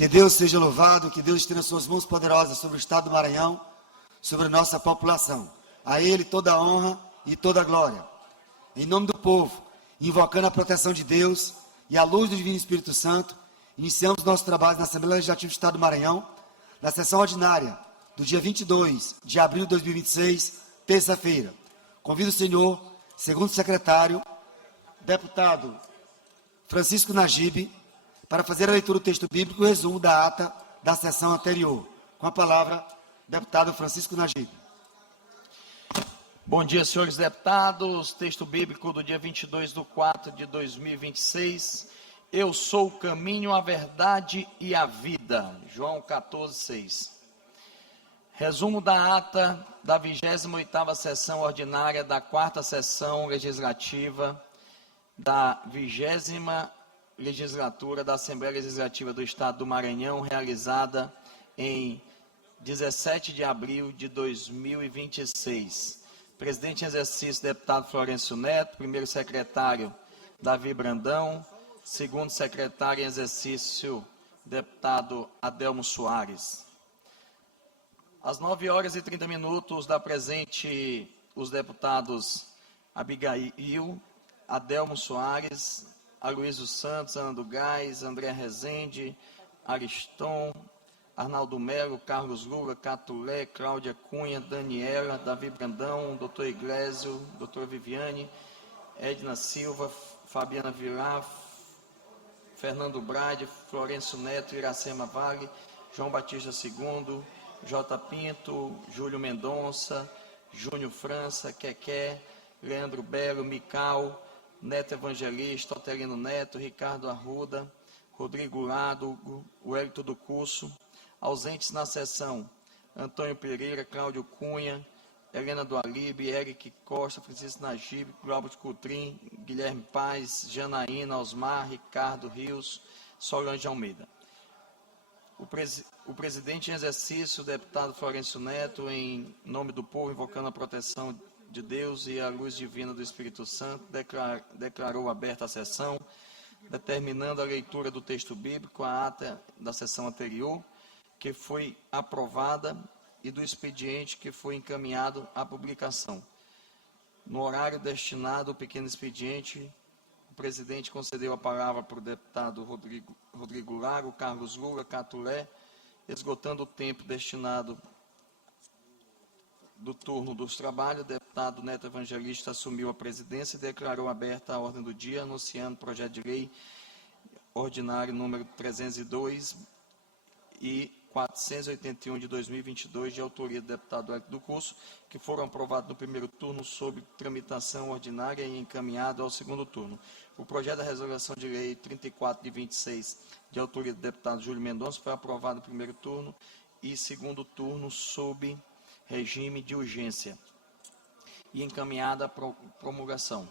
Que Deus seja louvado, que Deus esteja suas mãos poderosas sobre o estado do Maranhão, sobre a nossa população. A Ele toda a honra e toda a glória. Em nome do povo, invocando a proteção de Deus e a luz do Divino Espírito Santo, iniciamos nosso trabalho na Assembleia Legislativa do Estado do Maranhão, na sessão ordinária do dia 22 de abril de 2026, terça-feira. Convido o senhor, segundo secretário, deputado Francisco Najib, para fazer a leitura do texto bíblico e o resumo da ata da sessão anterior. Com a palavra, deputado Francisco Najib. Bom dia, senhores deputados. Texto bíblico do dia 22/4/2026. Eu sou o caminho, a verdade e a vida. João 14:6. Resumo da ata da 28ª sessão ordinária da 4ª sessão legislativa da 20ª legislatura da Assembleia Legislativa do Estado do Maranhão, realizada em 17 de abril de 2026. Presidente em exercício, deputado Florencio Neto. Primeiro secretário, Davi Brandão. Segundo secretário em exercício, deputado Adelmo Soares. Às 9h30 da presente, os deputados Abigail, Adelmo Soares, Aloysio Santos, Ana do Gás, André Rezende, Ariston, Arnaldo Melo, Carlos Lula, Catulé, Cláudia Cunha, Daniela, Davi Brandão, doutor Iglesio, doutora Viviane, Edna Silva, Fabiana Vilar, Fernando Brade, Florencio Neto, Iracema Vale, João Batista II, J. Pinto, Júlio Mendonça, Júnior França, Quequé, Leandro Belo, Mical, Neto Evangelista, Otelino Neto, Ricardo Arruda, Rodrigo Lado, Wellington do Curso. Ausentes na sessão, Antônio Pereira, Cláudio Cunha, Helena do Alibe, Eric Costa, Francisco Najib, Cláudio Coutrin, Guilherme Paz, Janaína, Osmar, Ricardo Rios, Solange Almeida. O presidente em exercício, o deputado Florencio Neto, em nome do povo, invocando a proteção de Deus e a luz divina do Espírito Santo, declarou aberta a sessão, determinando a leitura do texto bíblico, a ata da sessão anterior, que foi aprovada, e do expediente que foi encaminhado à publicação. No horário destinado ao pequeno expediente, o presidente concedeu a palavra para o deputado Rodrigo Lago, Carlos Lula, Catulé, esgotando o tempo destinado do turno dos trabalhos. O deputado Neto Evangelista assumiu a presidência e declarou aberta a ordem do dia, anunciando projeto de lei ordinário número 302 e 481 de 2022, de autoria do deputado Hélio do Curso, que foram aprovados no primeiro turno sob tramitação ordinária e encaminhado ao segundo turno. O projeto da resolução de lei 34 de 26, de autoria do deputado Júlio Mendonça, foi aprovado no primeiro turno e segundo turno sob regime de urgência e encaminhada à promulgação.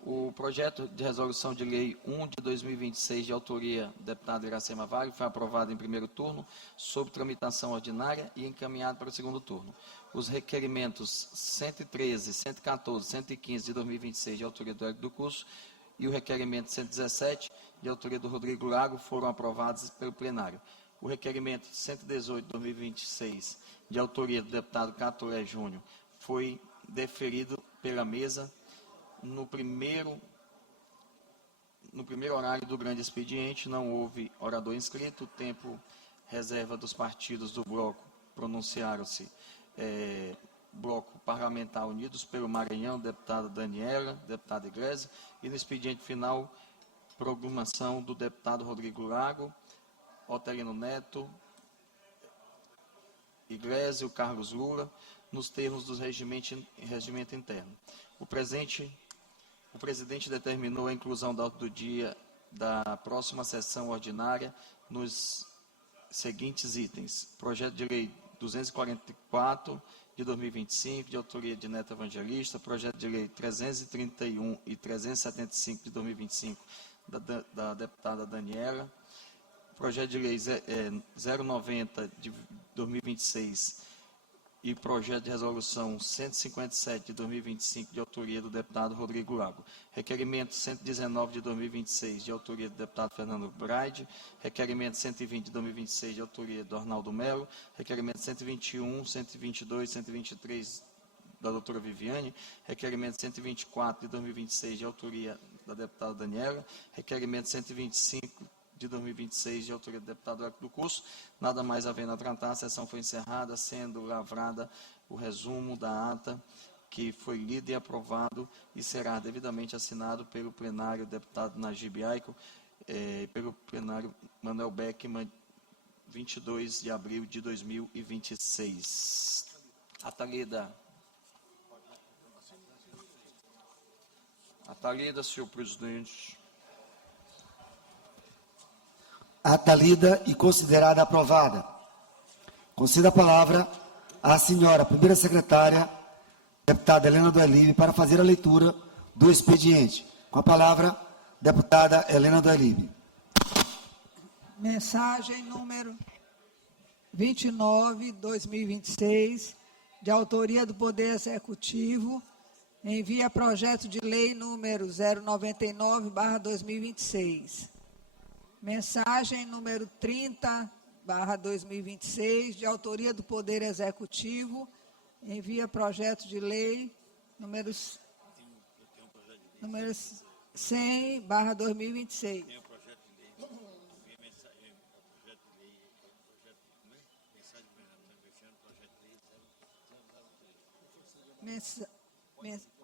O projeto de resolução de lei 1 de 2026, de autoria do deputado Iracema Vale, foi aprovado em primeiro turno, sob tramitação ordinária e encaminhado para o segundo turno. Os requerimentos 113, 114, 115 de 2026, de autoria do Hélio do Curso, e o requerimento 117, de autoria do Rodrigo Lago, foram aprovados pelo plenário. O requerimento 118 de 2026, de autoria do deputado Catulé Júnior, foi deferido pela mesa no primeiro horário do grande expediente. Não houve orador inscrito. O tempo reserva dos partidos do bloco pronunciaram-se Bloco Parlamentar Unidos pelo Maranhão, deputada Daniela, deputado Iglesias, e no expediente final, programação do deputado Rodrigo Lago, Otelino Neto, Iglesias, Carlos Lula, nos termos do regimento interno. O presidente determinou a inclusão da ordem do dia da próxima sessão ordinária nos seguintes itens: projeto de lei 244 de 2025, de autoria de Neto Evangelista; projeto de lei 331 e 375 de 2025, da deputada Daniela; projeto de lei 090 de 2026, e projeto de resolução 157 de 2025, de autoria do deputado Rodrigo Lago. Requerimento 119 de 2026, de autoria do deputado Fernando Braide. Requerimento 120 de 2026, de autoria do Arnaldo Melo. Requerimento 121, 122, 123, da doutora Viviane. Requerimento 124 de 2026, de autoria da deputada Daniela. Requerimento 125 de 2026, de autoria do deputado Eco do Curso. Nada mais havendo a tratar, a sessão foi encerrada, sendo lavrada o resumo da ata que foi lido e aprovado e será devidamente assinado pelo plenário deputado Najib Aico, pelo plenário Manuel Beckman, 22 de abril de 2026. Ata lida. Ata lida, senhor presidente. Ata lida e considerada aprovada. Conceda a palavra à senhora primeira secretária, deputada Helena do Elibe, para fazer a leitura do expediente. Com a palavra, deputada Helena do Elibe. Mensagem número 29, 2026, de autoria do Poder Executivo, envia projeto de lei número 099/2026. Mensagem número 30/2026, de autoria do Poder Executivo, envia projeto de lei número 100/2026.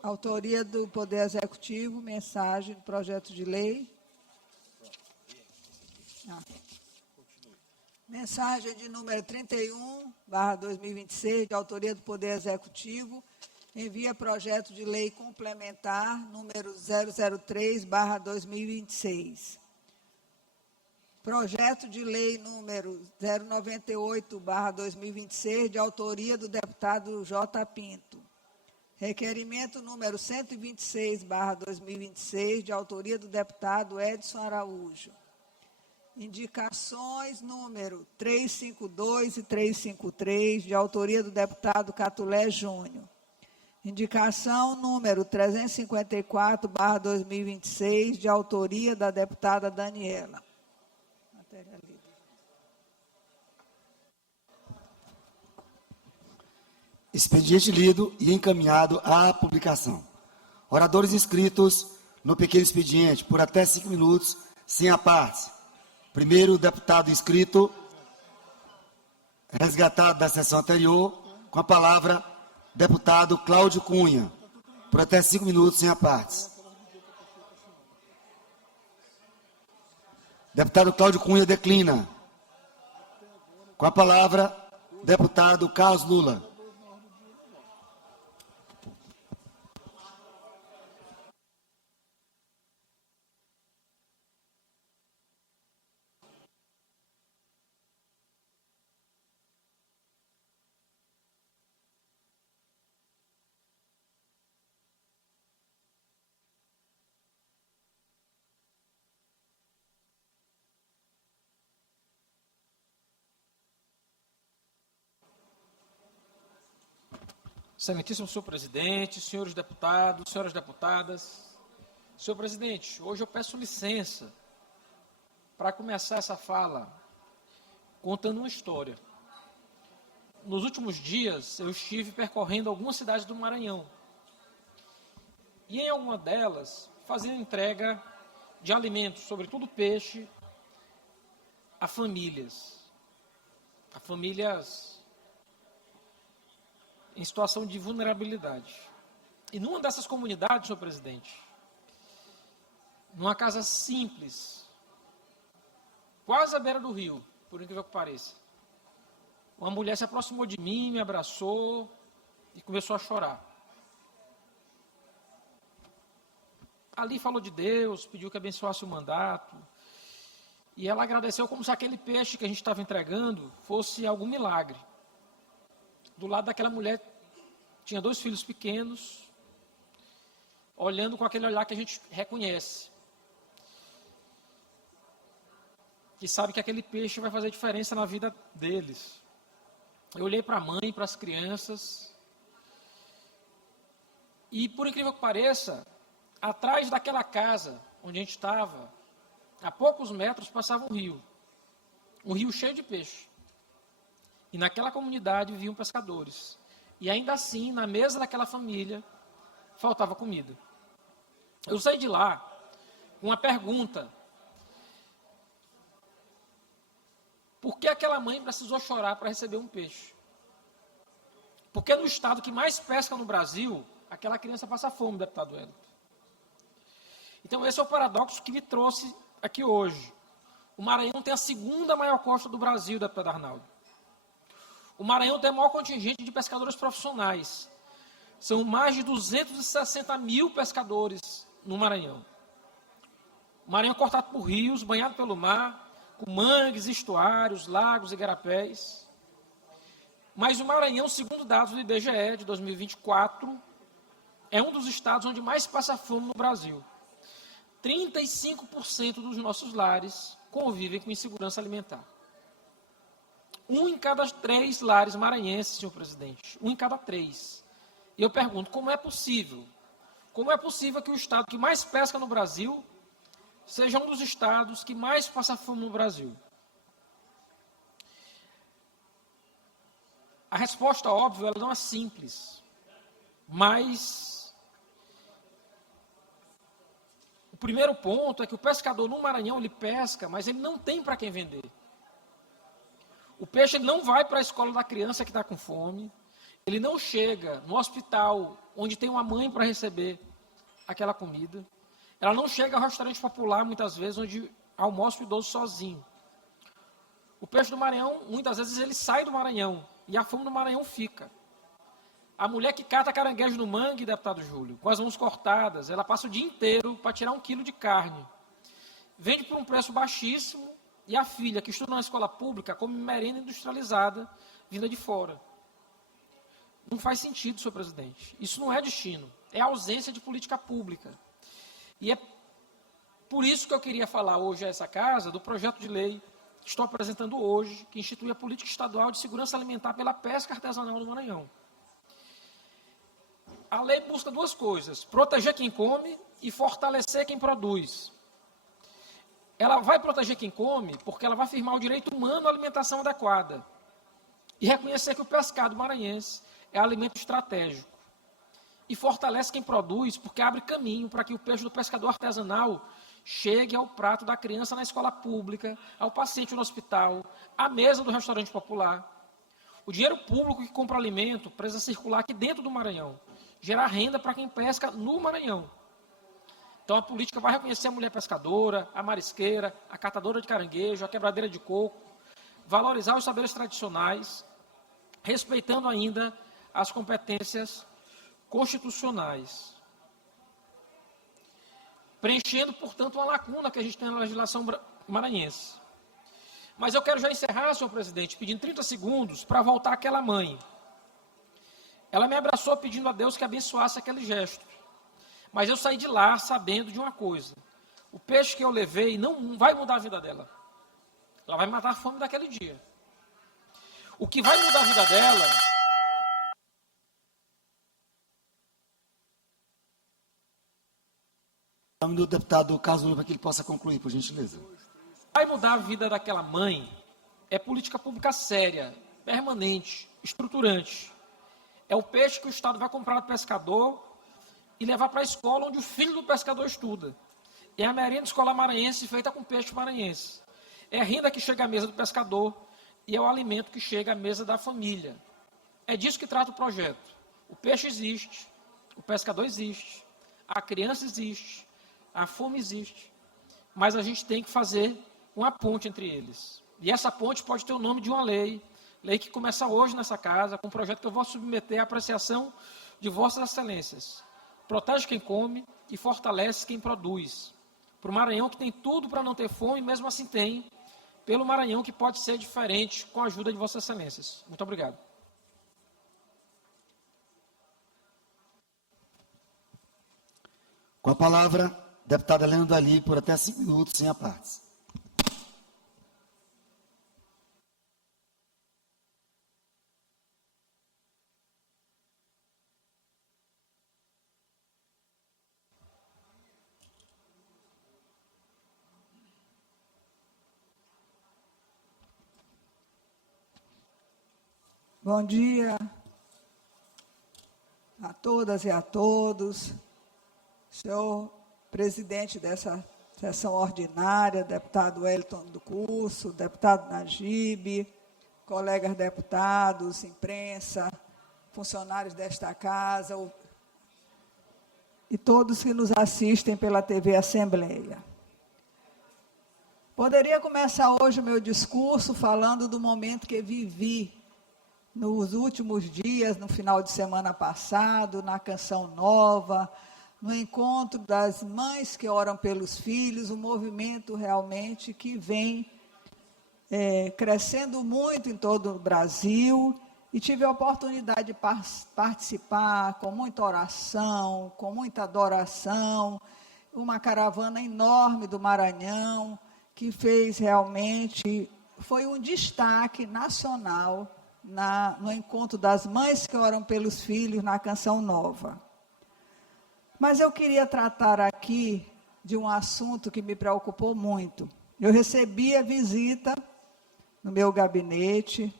Autoria do Poder Executivo, mensagem do projeto de lei. Mensagem de número 31/2026, de autoria do Poder Executivo, envia projeto de lei complementar número 003/2026. Projeto de lei número 098/2026, de autoria do deputado J. Pinto. Requerimento número 126/2026, de autoria do deputado Edson Araújo. Indicações número 352 e 353, de autoria do deputado Catulé Júnior. Indicação número 354/2026, de autoria da deputada Daniela. Matéria lida. Expediente lido e encaminhado à publicação. Oradores inscritos no pequeno expediente, por até 5 minutos, sem apartes. Primeiro, deputado inscrito, resgatado da sessão anterior, com a palavra, deputado Cláudio Cunha, por até 5 minutos, sem apartes. Deputado Cláudio Cunha declina. Com a palavra, deputado Carlos Lula. Excelentíssimo senhor presidente, senhores deputados, senhoras deputadas. Senhor presidente, hoje eu peço licença para começar essa fala contando uma história. Nos últimos dias, eu estive percorrendo algumas cidades do Maranhão. E em alguma delas, fazendo entrega de alimentos, sobretudo peixe, a famílias em situação de vulnerabilidade. E numa dessas comunidades, senhor presidente, numa casa simples, quase à beira do rio, por incrível que pareça, uma mulher se aproximou de mim, me abraçou e começou a chorar. Ali falou de Deus, pediu que abençoasse o mandato, e ela agradeceu como se aquele peixe que a gente estava entregando fosse algum milagre. Do lado daquela mulher, tinha 2 filhos pequenos, olhando com aquele olhar que a gente reconhece. Que sabe que aquele peixe vai fazer diferença na vida deles. Eu olhei para a mãe, para as crianças, e por incrível que pareça, atrás daquela casa onde a gente estava, a poucos metros passava um rio cheio de peixe. E naquela comunidade viviam pescadores. E ainda assim, na mesa daquela família, faltava comida. Eu saí de lá com uma pergunta: por que aquela mãe precisou chorar para receber um peixe? Porque no estado que mais pesca no Brasil, aquela criança passa fome, deputado Wellington. Então esse é o paradoxo que me trouxe aqui hoje. O Maranhão tem a segunda maior costa do Brasil, deputado Arnaldo. O Maranhão tem o maior contingente de pescadores profissionais. São mais de 260 mil pescadores no Maranhão. O Maranhão é cortado por rios, banhado pelo mar, com mangues, estuários, lagos e igarapés. Mas o Maranhão, segundo dados do IBGE de 2024, é um dos estados onde mais passa fome no Brasil. 35% dos nossos lares convivem com insegurança alimentar. 1 em cada 3 lares maranhenses, senhor presidente. 1 em cada 3. E eu pergunto, como é possível? Como é possível que o estado que mais pesca no Brasil seja um dos estados que mais passa fome no Brasil? A resposta, óbvio, ela não é simples. Mas o primeiro ponto é que o pescador no Maranhão, ele pesca, mas ele não tem para quem vender. O peixe ele não vai para a escola da criança que está com fome, ele não chega no hospital onde tem uma mãe para receber aquela comida, ela não chega ao restaurante popular, muitas vezes, onde almoça o idoso sozinho. O peixe do Maranhão, muitas vezes, ele sai do Maranhão e a fome do Maranhão fica. A mulher que cata caranguejo no mangue, deputado Júlio, com as mãos cortadas, ela passa o dia inteiro para tirar 1 quilo de carne. Vende por um preço baixíssimo, e a filha, que estuda na escola pública, come merenda industrializada, vinda de fora. Não faz sentido, senhor presidente. Isso não é destino, é ausência de política pública. E é por isso que eu queria falar hoje a essa casa do projeto de lei que estou apresentando hoje, que institui a política estadual de segurança alimentar pela pesca artesanal no Maranhão. A lei busca 2 coisas: proteger quem come e fortalecer quem produz. Ela vai proteger quem come porque ela vai afirmar o direito humano à alimentação adequada e reconhecer que o pescado maranhense é alimento estratégico. E fortalece quem produz porque abre caminho para que o peixe do pescador artesanal chegue ao prato da criança na escola pública, ao paciente no hospital, à mesa do restaurante popular. O dinheiro público que compra alimento precisa circular aqui dentro do Maranhão, gerar renda para quem pesca no Maranhão. Então a política vai reconhecer a mulher pescadora, a marisqueira, a catadora de caranguejo, a quebradeira de coco, valorizar os saberes tradicionais, respeitando ainda as competências constitucionais. Preenchendo, portanto, uma lacuna que a gente tem na legislação maranhense. Mas eu quero já encerrar, senhor presidente, pedindo 30 segundos para voltar àquela mãe. Ela me abraçou pedindo a Deus que abençoasse aquele gesto. Mas eu saí de lá sabendo de uma coisa: o peixe que eu levei não vai mudar a vida dela. Ela vai matar a fome daquele dia. O que vai mudar a vida dela... Em nome do deputado Carlos Lula, para que ele possa concluir, por gentileza. Vai mudar a vida daquela mãe é política pública séria, permanente, estruturante. É o peixe que o Estado vai comprar do pescador e levar para a escola onde o filho do pescador estuda. É a merenda escolar maranhense feita com peixe maranhense. É a renda que chega à mesa do pescador e é o alimento que chega à mesa da família. É disso que trata o projeto. O peixe existe, o pescador existe, a criança existe, a fome existe, mas a gente tem que fazer uma ponte entre eles. E essa ponte pode ter o nome de uma lei que começa hoje nessa casa, com um projeto que eu vou submeter à apreciação de vossas excelências. Protege quem come e fortalece quem produz. Para o Maranhão que tem tudo para não ter fome, mesmo assim tem, pelo Maranhão que pode ser diferente com a ajuda de vossas excelências. Muito obrigado. Com a palavra, deputada Helena Dali, por até 5 minutos, sem apartes. Bom dia a todas e a todos. Senhor presidente dessa sessão ordinária, deputado Wellington do Curso, deputado Najib, colegas deputados, imprensa, funcionários desta casa e todos que nos assistem pela TV Assembleia. Poderia começar hoje o meu discurso falando do momento que vivi nos últimos dias, no final de semana passado, na Canção Nova, no encontro das mães que oram pelos filhos, um movimento realmente que vem crescendo muito em todo o Brasil, e tive a oportunidade de participar com muita oração, com muita adoração, uma caravana enorme do Maranhão, que fez realmente, foi um destaque nacional no encontro das mães que oram pelos filhos na Canção Nova. Mas eu queria tratar aqui de um assunto que me preocupou muito. Eu recebi a visita no meu gabinete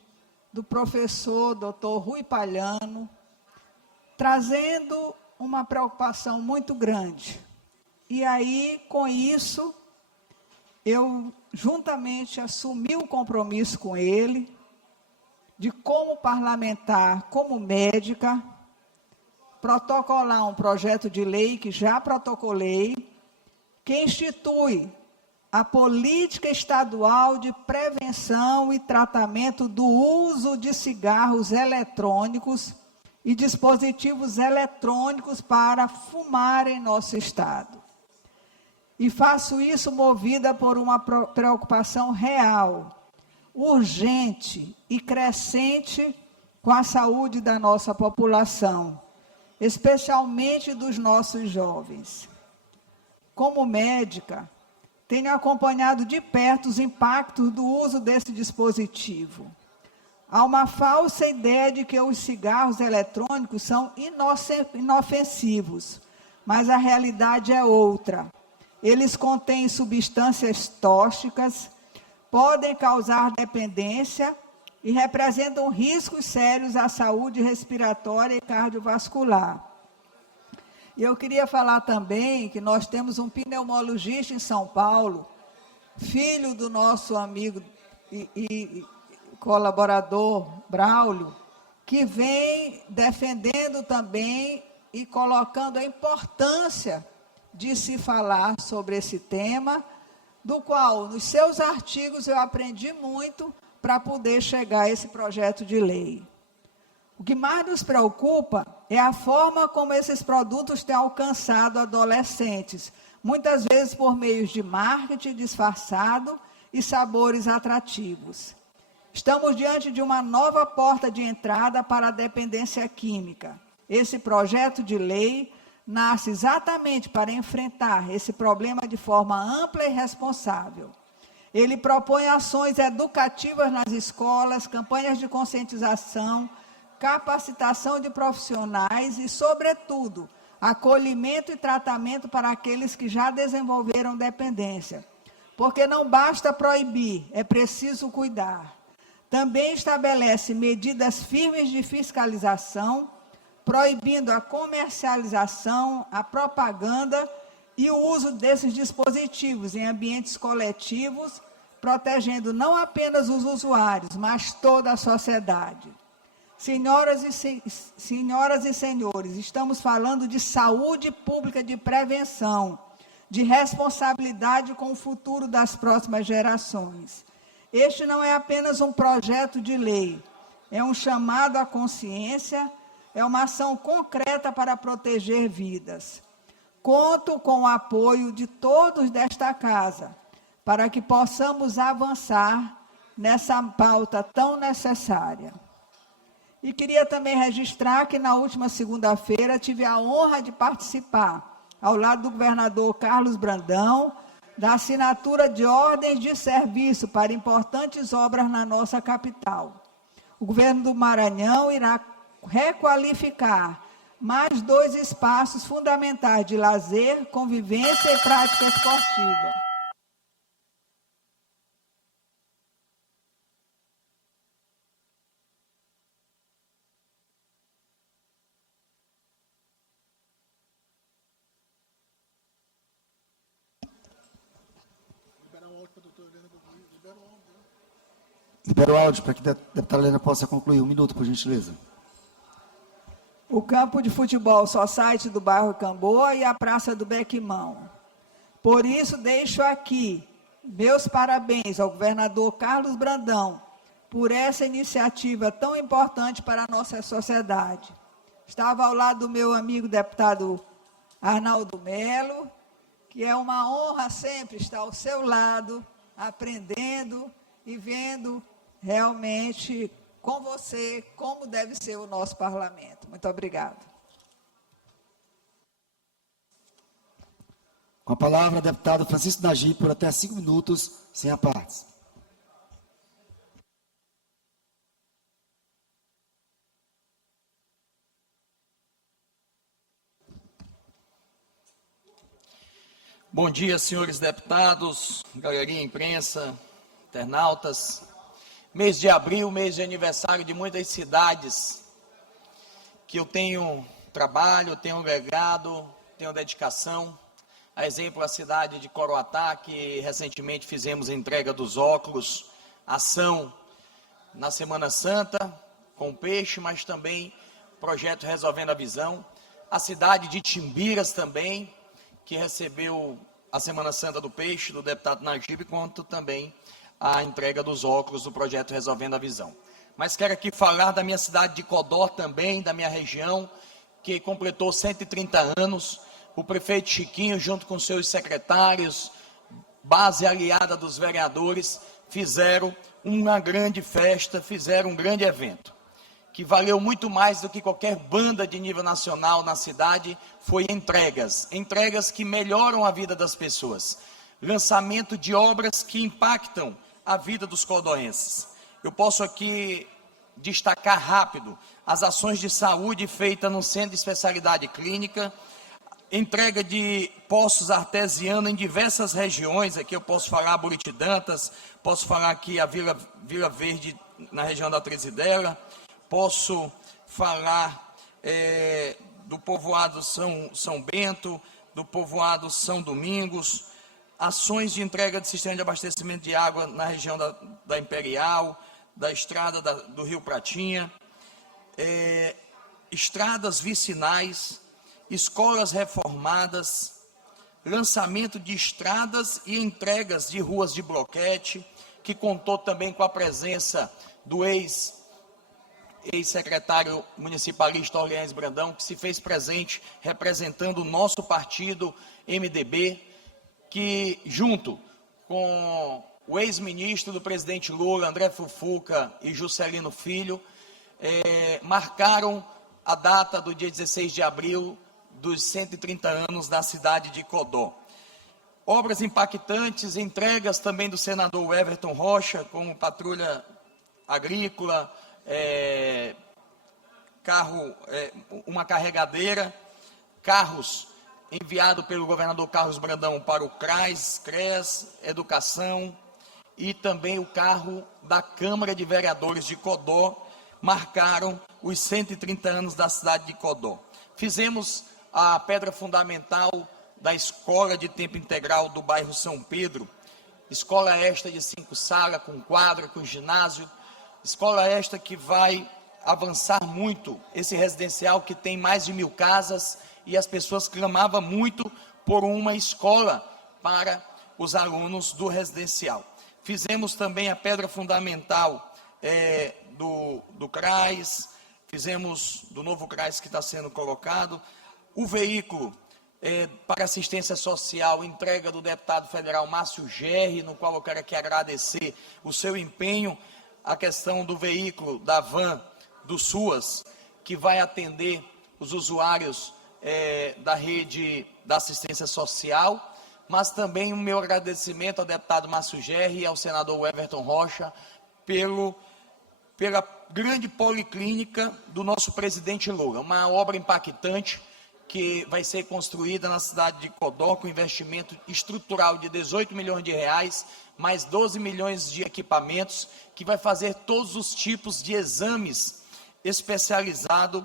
do professor Dr. Rui Palhano, trazendo uma preocupação muito grande. E aí, com isso, eu juntamente assumi um compromisso com ele, de como parlamentar, como médica, protocolar um projeto de lei, que já protocolei, que institui a política estadual de prevenção e tratamento do uso de cigarros eletrônicos e dispositivos eletrônicos para fumar em nosso estado. E faço isso movida por uma preocupação real, urgente e crescente com a saúde da nossa população, especialmente dos nossos jovens. Como médica, tenho acompanhado de perto os impactos do uso desse dispositivo. Há uma falsa ideia de que os cigarros eletrônicos são inofensivos, mas a realidade é outra. Eles contêm substâncias tóxicas, podem causar dependência e representam riscos sérios à saúde respiratória e cardiovascular. E eu queria falar também que nós temos um pneumologista em São Paulo, filho do nosso amigo e colaborador Braulio, que vem defendendo também e colocando a importância de se falar sobre esse tema, do qual, nos seus artigos, eu aprendi muito para poder chegar a esse projeto de lei. O que mais nos preocupa é a forma como esses produtos têm alcançado adolescentes, muitas vezes por meios de marketing disfarçado e sabores atrativos. Estamos diante de uma nova porta de entrada para a dependência química. Esse projeto de lei nasce exatamente para enfrentar esse problema de forma ampla e responsável. Ele propõe ações educativas nas escolas, campanhas de conscientização, capacitação de profissionais e, sobretudo, acolhimento e tratamento para aqueles que já desenvolveram dependência. Porque não basta proibir, é preciso cuidar. Também estabelece medidas firmes de fiscalização, proibindo a comercialização, a propaganda e o uso desses dispositivos em ambientes coletivos, protegendo não apenas os usuários, mas toda a sociedade. Senhoras e senhores, estamos falando de saúde pública, de prevenção, de responsabilidade com o futuro das próximas gerações. Este não é apenas um projeto de lei, é um chamado à consciência, é uma ação concreta para proteger vidas. Conto com o apoio de todos desta casa, para que possamos avançar nessa pauta tão necessária. E queria também registrar que na última segunda-feira tive a honra de participar, ao lado do governador Carlos Brandão, da assinatura de ordens de serviço para importantes obras na nossa capital. O governo do Maranhão irá requalificar mais 2 espaços fundamentais de lazer, convivência e prática esportiva. Libera o áudio para que a deputada Helena possa concluir. 1 minuto, por gentileza. O campo de futebol Society do bairro Camboa e a Praça do Bequimão. Por isso, deixo aqui meus parabéns ao governador Carlos Brandão por essa iniciativa tão importante para a nossa sociedade. Estava ao lado do meu amigo deputado Arnaldo Melo, que é uma honra sempre estar ao seu lado, aprendendo e vendo realmente com você como deve ser o nosso parlamento. Muito obrigada. Com a palavra, deputado Francisco Najib, por até 5 minutos, sem apartes. Bom dia, senhores deputados, galerinha imprensa, internautas. Mês de abril, mês de aniversário de muitas cidades que eu tenho trabalho, tenho legado, tenho dedicação. A exemplo, a cidade de Coroatá, que recentemente fizemos a entrega dos óculos, ação na Semana Santa, com peixe, mas também projeto Resolvendo a Visão. A cidade de Timbiras também, que recebeu a Semana Santa do Peixe, do deputado Najib, quanto também a entrega dos óculos do projeto Resolvendo a Visão. Mas quero aqui falar da minha cidade de Codó também, da minha região, que completou 130 anos. O prefeito Chiquinho, junto com seus secretários, base aliada dos vereadores, fizeram uma grande festa, fizeram um grande evento, que valeu muito mais do que qualquer banda de nível nacional na cidade. Foi entregas que melhoram a vida das pessoas, lançamento de obras que impactam a vida dos codoenses. Eu posso aqui destacar rápido as ações de saúde feitas no Centro de Especialidade Clínica, entrega de poços artesianos em diversas regiões. Aqui eu posso falar Buriti Dantas, posso falar aqui a Vila Verde, na região da Tresidela, posso falar do povoado São Bento, do povoado São Domingos, ações de entrega de sistema de abastecimento de água na região da Imperial, da estrada do Rio Pratinha, estradas vicinais, escolas reformadas, lançamento de estradas e entregas de ruas de bloquete, que contou também com a presença do ex-secretário municipalista Orleans Brandão, que se fez presente representando o nosso partido, MDB, que junto com o ex-ministro do presidente Lula, André Fufuca e Juscelino Filho, marcaram a data do dia 16 de abril dos 130 anos da cidade de Codó. Obras impactantes, entregas também do senador Everton Rocha, como patrulha agrícola, uma carregadeira, carros enviados pelo governador Carlos Brandão para o CRES, Educação, e também o carro da Câmara de Vereadores de Codó, marcaram os 130 anos da cidade de Codó. Fizemos a pedra fundamental da escola de tempo integral do bairro São Pedro, escola esta de 5 salas, com quadra, com ginásio, escola esta que vai avançar muito, esse residencial que tem mais de 1000 casas, e as pessoas clamavam muito por uma escola para os alunos do residencial. Fizemos também a pedra fundamental do CRAS, fizemos do novo CRAS que está sendo colocado, o veículo para assistência social, entrega do deputado federal Márcio Gerri, no qual eu quero aqui agradecer o seu empenho, a questão do veículo, da van, do SUAS, que vai atender os usuários da rede da assistência social, mas também o meu agradecimento ao deputado Márcio Gerri e ao senador Everton Rocha pela grande policlínica do nosso presidente Lula, uma obra impactante que vai ser construída na cidade de Codó, com investimento estrutural de 18 milhões de reais, mais 12 milhões de equipamentos, que vai fazer todos os tipos de exames especializados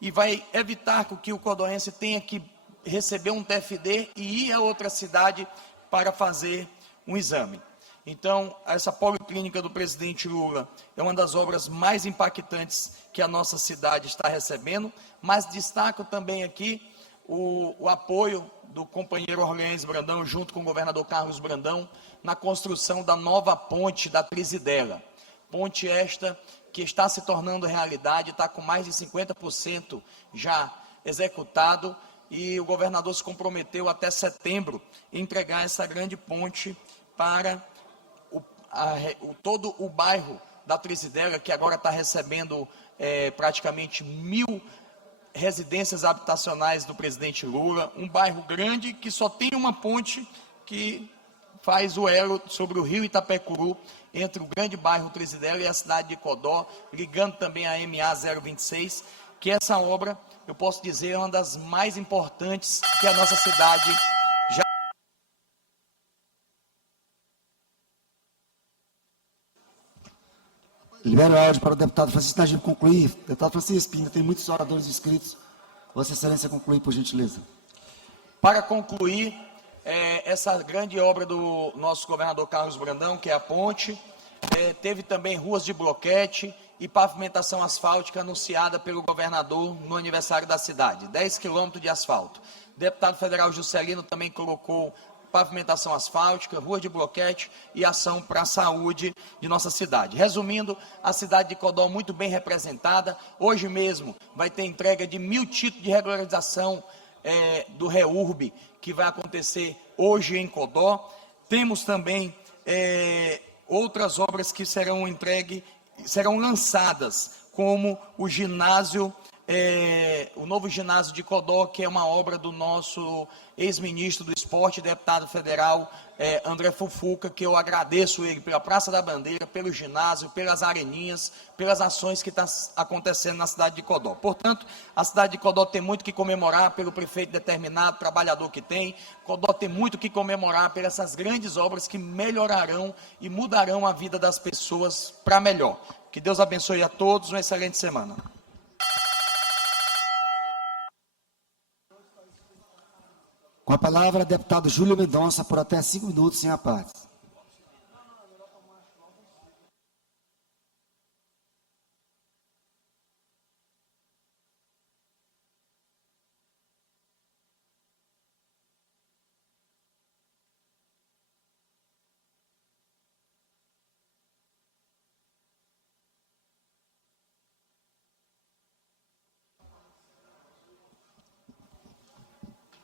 e vai evitar que o codoense tenha que receber um TFD e ir a outra cidade para fazer um exame. Então, essa policlínica do presidente Lula é uma das obras mais impactantes que a nossa cidade está recebendo, mas destaco também aqui o apoio do companheiro Orleans Brandão, junto com o governador Carlos Brandão, na construção da nova ponte da Trizidela. Ponte esta que está se tornando realidade, está com mais de 50% já executado, e o governador se comprometeu até setembro em entregar essa grande ponte para todo o bairro da Trizidela, que agora está recebendo praticamente 1.000 residências habitacionais do presidente Lula, um bairro grande que só tem uma ponte que faz o elo sobre o rio Itapecuru, entre o grande bairro Trizidela e a cidade de Codó, ligando também a MA 026, que essa obra, eu posso dizer, é uma das mais importantes que a nossa cidade já... Libero o áudio para o deputado Francisco Najib concluir. Deputado Francisco, ainda tem muitos oradores inscritos. Vossa Excelência concluir, por gentileza. Para concluir, essa grande obra do nosso governador Carlos Brandão, que é a ponte, teve também ruas de bloquete e pavimentação asfáltica anunciada pelo governador no aniversário da cidade, 10 quilômetros de asfalto. O deputado federal Juscelino também colocou pavimentação asfáltica, rua de bloquete e ação para a saúde de nossa cidade. Resumindo, a cidade de Codó muito bem representada. Hoje mesmo vai ter entrega de 1.000 títulos de regularização do REURB, que vai acontecer hoje em Codó. Temos também outras obras que serão entregues, serão lançadas, como o ginásio, o novo ginásio de Codó, que é uma obra do nosso ex-ministro do Esporte, deputado federal, André Fufuca, que eu agradeço ele pela Praça da Bandeira, pelo ginásio, pelas areninhas, pelas ações que estão acontecendo na cidade de Codó. Portanto, a cidade de Codó tem muito que comemorar pelo prefeito determinado, trabalhador que tem. Codó tem muito que comemorar por essas grandes obras que melhorarão e mudarão a vida das pessoas para melhor. Que Deus abençoe a todos, uma excelente semana. Com a palavra, deputado Júlio Mendonça, por até 5 minutos, sem a parte.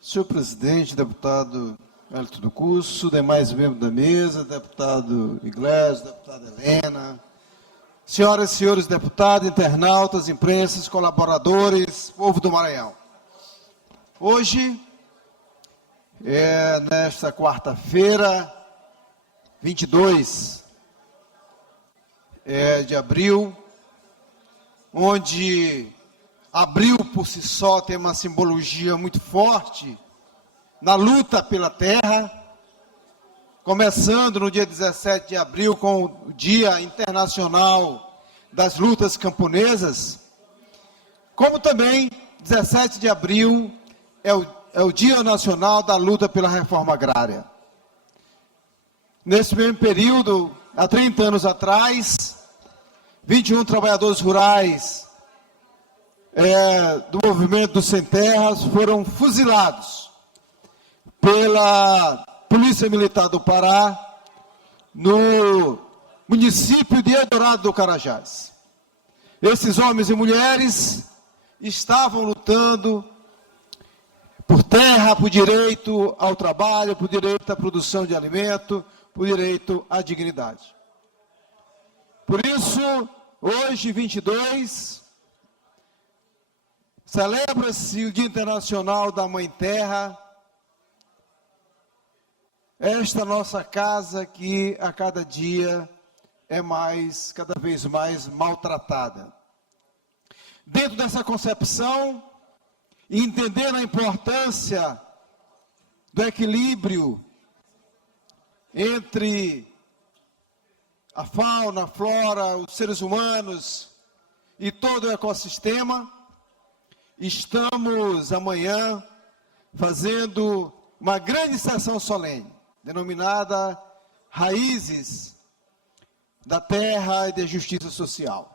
Senhor presidente, deputado Hélito do Curso, demais membros da mesa, deputado Iglesias, deputada Helena, senhoras e senhores deputados, internautas, imprensas, colaboradores, povo do Maranhão. Hoje, nesta quarta-feira, 22 de abril, onde abril por si só tem uma simbologia muito forte na luta pela terra, começando no dia 17 de abril com o Dia Internacional das Lutas Camponesas, como também 17 de abril é o Dia Nacional da Luta pela Reforma Agrária. Nesse mesmo período, há 30 anos atrás, 21 trabalhadores rurais do movimento dos Sem Terras foram fuzilados pela Polícia Militar do Pará no município de Eldorado do Carajás. Esses homens e mulheres estavam lutando por terra, por direito ao trabalho, por direito à produção de alimento, por direito à dignidade. Por isso, hoje, 22, celebra-se o Dia Internacional da Mãe Terra, esta nossa casa que a cada dia é cada vez mais maltratada. Dentro dessa concepção, entender a importância do equilíbrio entre a fauna, a flora, os seres humanos e todo o ecossistema, estamos amanhã fazendo uma grande sessão solene, denominada raízes da terra e da justiça social.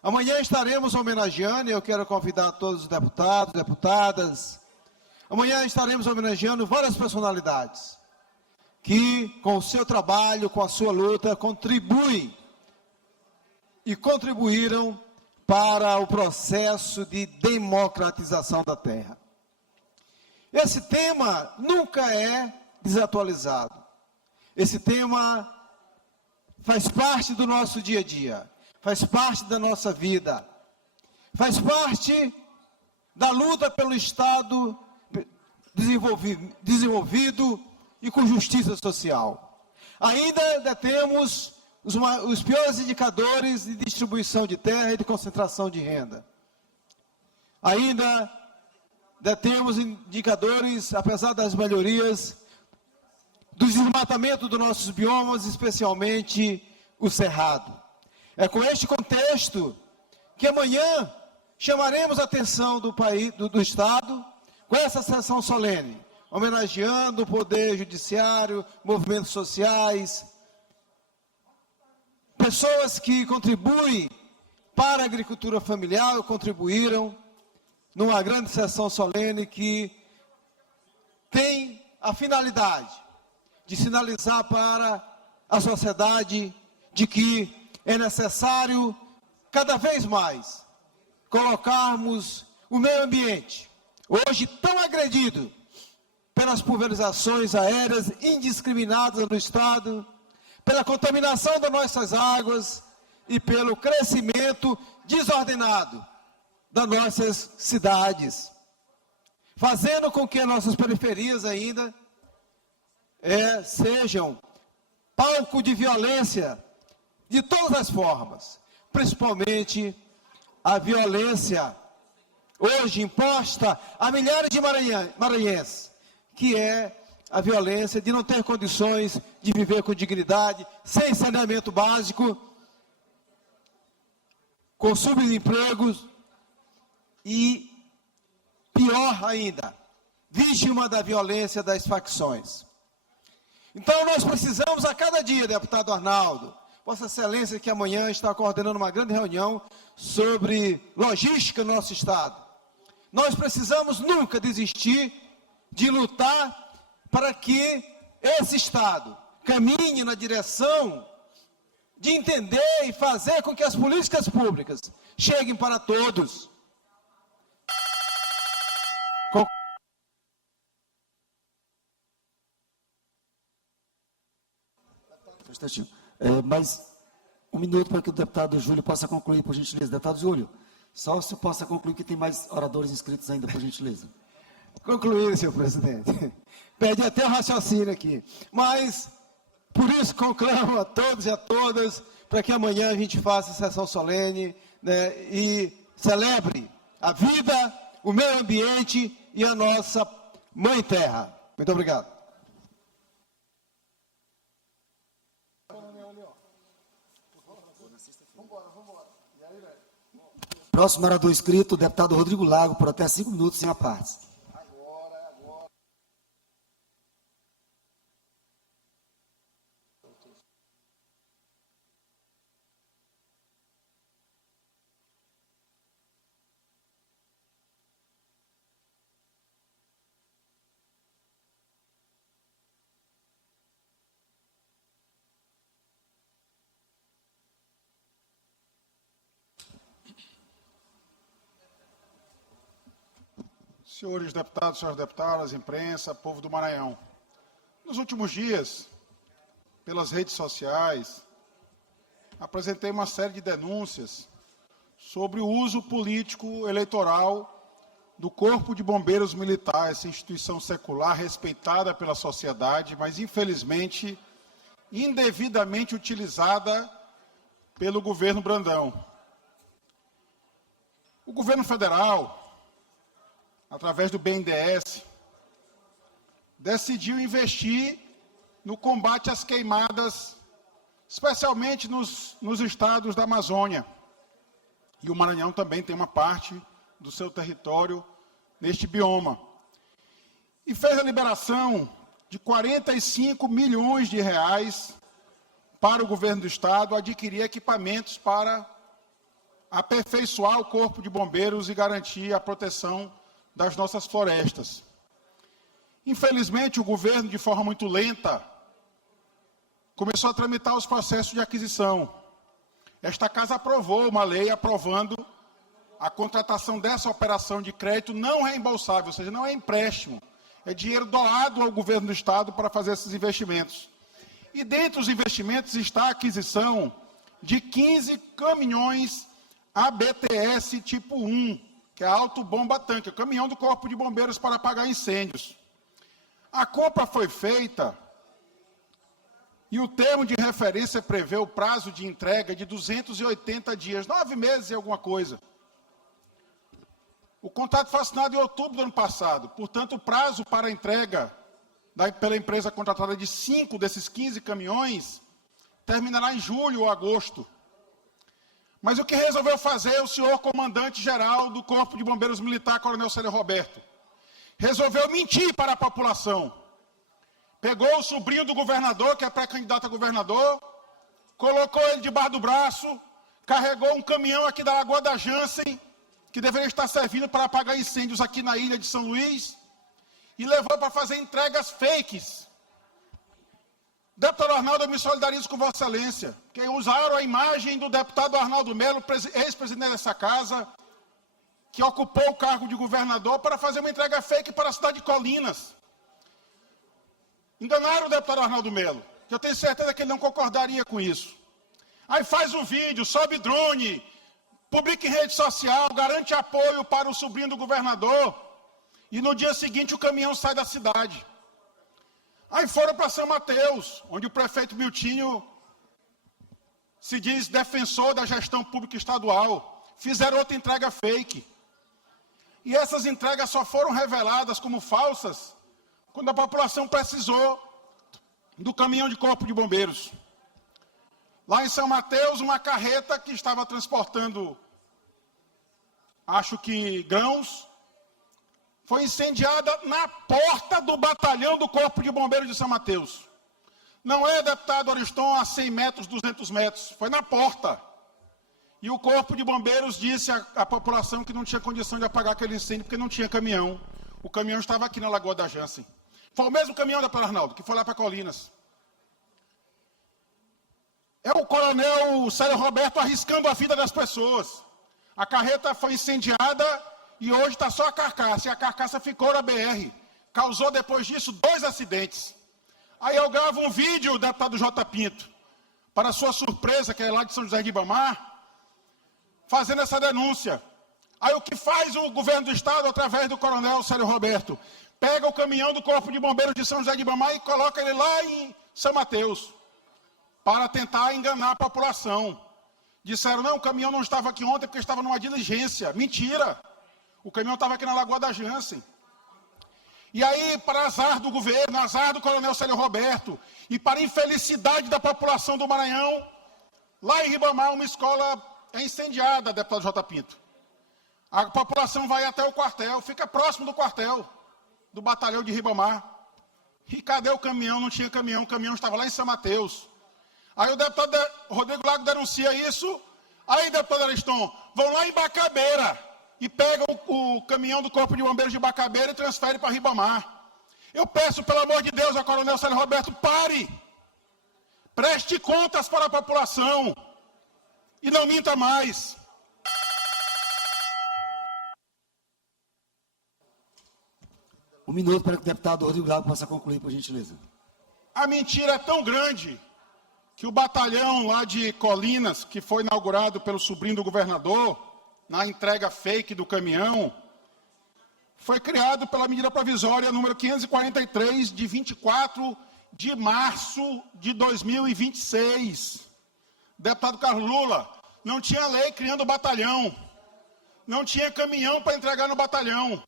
Amanhã estaremos homenageando, e eu quero convidar todos os deputados, deputadas. Amanhã estaremos homenageando várias personalidades que, com o seu trabalho, com a sua luta, contribuem e contribuíram para o processo de democratização da terra. Esse tema nunca é desatualizado. Esse tema faz parte do nosso dia a dia, faz parte da nossa vida, faz parte da luta pelo Estado desenvolvido e com justiça social. Ainda temos os piores indicadores de distribuição de terra e de concentração de renda. Ainda temos indicadores, apesar das melhorias, do desmatamento dos nossos biomas, especialmente o cerrado. É com este contexto que amanhã chamaremos a atenção do país, do Estado, com essa sessão solene, homenageando o Poder Judiciário, movimentos sociais, pessoas que contribuem para a agricultura familiar, ou contribuíram numa grande sessão solene que tem a finalidade de sinalizar para a sociedade de que é necessário cada vez mais colocarmos o meio ambiente, hoje tão agredido pelas pulverizações aéreas indiscriminadas no Estado, pela contaminação das nossas águas e pelo crescimento desordenado das nossas cidades, fazendo com que as nossas periferias ainda sejam palco de violência de todas as formas, principalmente a violência hoje imposta a milhares de maranhenses, que é a violência de não ter condições de viver com dignidade, sem saneamento básico, com subempregos e, pior ainda, vítima da violência das facções. Então nós precisamos a cada dia, deputado Arnaldo, Vossa Excelência que amanhã está coordenando uma grande reunião sobre logística no nosso Estado. Nós precisamos nunca desistir de lutar para que esse Estado caminhe na direção de entender e fazer com que as políticas públicas cheguem para todos. Mais um minuto para que o deputado Júlio possa concluir, por gentileza. Deputado Júlio, só se possa concluir que tem mais oradores inscritos ainda, por gentileza. Concluído, senhor presidente. Perdi até o raciocínio aqui. Mas, por isso, conclamo a todos e a todas para que amanhã a gente faça sessão solene, né, e celebre a vida, o meio ambiente e a nossa mãe terra. Muito obrigado. Próximo orador inscrito, o deputado Rodrigo Lago, por até 5 minutos, sem apartes. Senhores deputados, senhoras deputadas, imprensa, povo do Maranhão. Nos últimos dias, pelas redes sociais, apresentei uma série de denúncias sobre o uso político eleitoral do Corpo de Bombeiros Militar, essa instituição secular respeitada pela sociedade, mas infelizmente indevidamente utilizada pelo governo Brandão. O governo federal, através do BNDES, decidiu investir no combate às queimadas, especialmente nos estados da Amazônia. E o Maranhão também tem uma parte do seu território neste bioma. E fez a liberação de 45 milhões de reais para o governo do estado adquirir equipamentos para aperfeiçoar o Corpo de Bombeiros e garantir a proteção das nossas florestas. Infelizmente, o governo, de forma muito lenta, começou a tramitar os processos de aquisição. Esta casa aprovou uma lei aprovando a contratação dessa operação de crédito não reembolsável, ou seja, não é empréstimo, é dinheiro doado ao governo do estado para fazer esses investimentos. E dentre os investimentos está a aquisição de 15 caminhões ABTS tipo 1, que é autobomba tanque, o caminhão do Corpo de Bombeiros para apagar incêndios. A compra foi feita e o termo de referência prevê o prazo de entrega de 280 dias, 9 meses e alguma coisa. O contrato foi assinado em outubro do ano passado, portanto, o prazo para a entrega pela empresa contratada de 5 desses 15 caminhões terminará em julho ou agosto. Mas o que resolveu fazer o senhor comandante-geral do Corpo de Bombeiros Militar, Coronel Célio Roberto? Resolveu mentir para a população. Pegou o sobrinho do governador, que é pré-candidato a governador, colocou ele debaixo do braço, carregou um caminhão aqui da Lagoa da Jansen, que deveria estar servindo para apagar incêndios aqui na ilha de São Luís, e levou para fazer entregas fakes. Deputado Arnaldo, eu me solidarizo com Vossa Excelência, que usaram a imagem do deputado Arnaldo Melo, ex-presidente dessa casa, que ocupou o cargo de governador, para fazer uma entrega fake para a cidade de Colinas. Enganaram o deputado Arnaldo Melo, que eu tenho certeza que ele não concordaria com isso. Aí faz um vídeo, sobe drone, publica em rede social, garante apoio para o sobrinho do governador, e no dia seguinte o caminhão sai da cidade. Aí foram para São Mateus, onde o prefeito Miltinho se diz defensor da gestão pública estadual. Fizeram outra entrega fake. E essas entregas só foram reveladas como falsas quando a população precisou do caminhão de Corpo de Bombeiros. Lá em São Mateus, uma carreta que estava transportando, acho que grãos, foi incendiada na porta do batalhão do Corpo de Bombeiros de São Mateus. Não é, deputado Ariston, a 100 metros, 200 metros, foi na porta. E o Corpo de Bombeiros disse à população que não tinha condição de apagar aquele incêndio porque não tinha caminhão. O caminhão estava aqui na Lagoa da Jansen. Foi o mesmo caminhão, deputado Arnaldo, que foi lá para Colinas. É o coronel Célio Roberto arriscando a vida das pessoas. A carreta foi incendiada e hoje está só a carcaça. E a carcaça ficou na BR. Causou, depois disso, 2 acidentes. Aí eu gravo um vídeo, deputado J. Pinto, para sua surpresa, que é lá de São José de Ribamar, fazendo essa denúncia. Aí o que faz o governo do estado, através do coronel Célio Roberto? Pega o caminhão do Corpo de Bombeiros de São José de Ribamar e coloca ele lá em São Mateus, para tentar enganar a população. Disseram, não, o caminhão não estava aqui ontem porque estava numa diligência. Mentira! O caminhão estava aqui na Lagoa da Jansen. E aí, para azar do governo, azar do coronel Célio Roberto, e para infelicidade da população do Maranhão, lá em Ribamar, uma escola é incendiada, deputado J. Pinto. A população vai até o quartel, fica próximo do quartel, do batalhão de Ribamar. E cadê o caminhão? Não tinha caminhão, o caminhão estava lá em São Mateus. Aí o deputado Rodrigo Lago denuncia isso. Aí, deputado Ariston, vão lá em Bacabeira e pegam o caminhão do Corpo de Bombeiros de Bacabeira e transferem para Ribamar. Eu peço, pelo amor de Deus, ao coronel Célio Roberto, pare. Preste contas para a população. E não minta mais. Um minuto para que o deputado Rodrigo Lago possa concluir, por gentileza. A mentira é tão grande que o batalhão lá de Colinas, que foi inaugurado pelo sobrinho do governador, na entrega fake do caminhão, foi criado pela medida provisória número 543, de 24 de março de 2026. Deputado Carlos Lula, não tinha lei criando batalhão, não tinha caminhão para entregar no batalhão,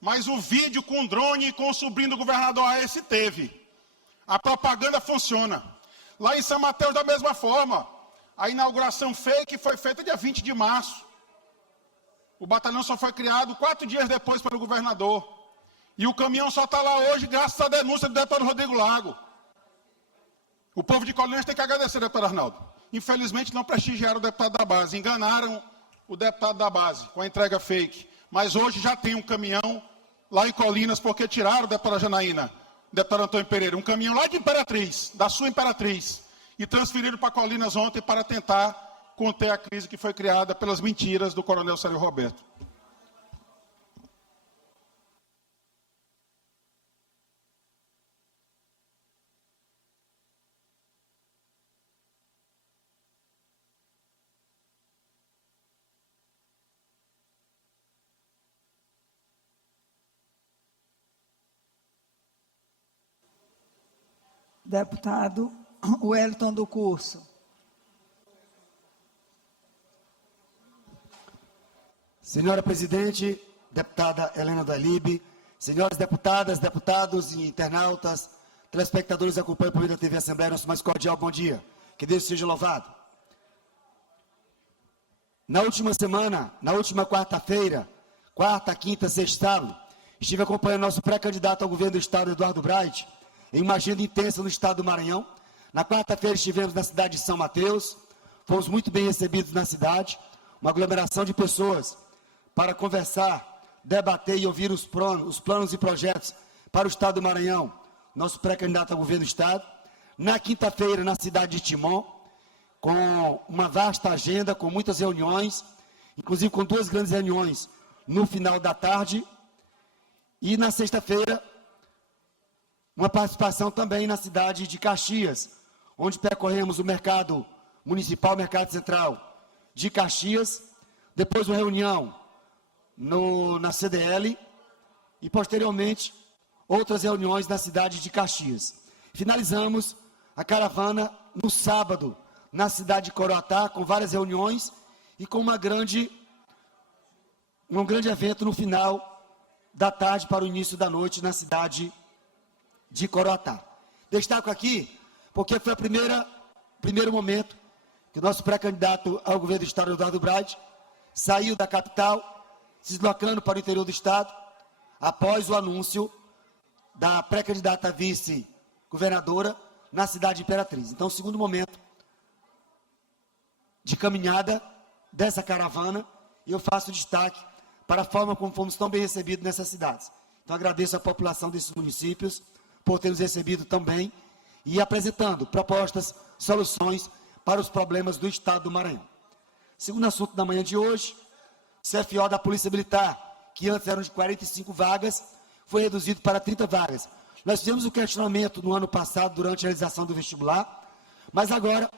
mas o vídeo com drone e com o sobrinho do governador esse teve. A propaganda funciona. Lá em São Mateus, da mesma forma, a inauguração fake foi feita dia 20 de março. O batalhão só foi criado 4 dias depois pelo governador. E o caminhão só está lá hoje graças à denúncia do deputado Rodrigo Lago. O povo de Colinas tem que agradecer, deputado Arnaldo. Infelizmente não prestigiaram o deputado da base, enganaram o deputado da base com a entrega fake. Mas hoje já tem um caminhão lá em Colinas, porque tiraram o deputado Janaína, o deputado Antônio Pereira, um caminhão lá de Imperatriz, da sua Imperatriz, e transferiram para Colinas ontem para tentar conter a crise que foi criada pelas mentiras do coronel Célio Roberto. Deputado Wellington do Curso. Senhora Presidente, deputada Helena Dalib, senhoras deputadas, deputados e internautas, telespectadores que acompanham por meio da TV Assembleia, nosso mais cordial bom dia. Que Deus seja louvado. Na última semana, na última quarta-feira, quarta, quinta, sexta, sábado, estive acompanhando nosso pré-candidato ao governo do Estado, Eduardo Braide, em uma agenda intensa no Estado do Maranhão. Na quarta-feira estivemos na cidade de São Mateus, fomos muito bem recebidos na cidade, uma aglomeração de pessoas para conversar, debater e ouvir os planos e projetos para o Estado do Maranhão, nosso pré-candidato ao governo do Estado. Na quinta-feira, na cidade de Timon, com uma vasta agenda, com muitas reuniões, inclusive com 2 grandes reuniões no final da tarde. E na sexta-feira, uma participação também na cidade de Caxias, onde percorremos o mercado municipal, mercado central de Caxias, depois uma reunião na CDL e, posteriormente, outras reuniões na cidade de Caxias. Finalizamos a caravana no sábado, na cidade de Coroatá, com várias reuniões e com um grande evento no final da tarde para o início da noite na cidade de Coroatá. Destaco aqui, porque foi o primeiro momento que o nosso pré-candidato ao governo do Estado, Eduardo Braide, saiu da capital, se deslocando para o interior do Estado, após o anúncio da pré-candidata vice-governadora na cidade de Imperatriz. Então, o segundo momento de caminhada dessa caravana, e eu faço destaque para a forma como fomos tão bem recebidos nessas cidades. Então, agradeço à população desses municípios por ter nos recebido tão bem e apresentando propostas, soluções para os problemas do Estado do Maranhão. Segundo assunto da manhã de hoje, CFO da Polícia Militar, que antes eram de 45 vagas, foi reduzido para 30 vagas. Nós fizemos o questionamento no ano passado, durante a realização do vestibular, mas agora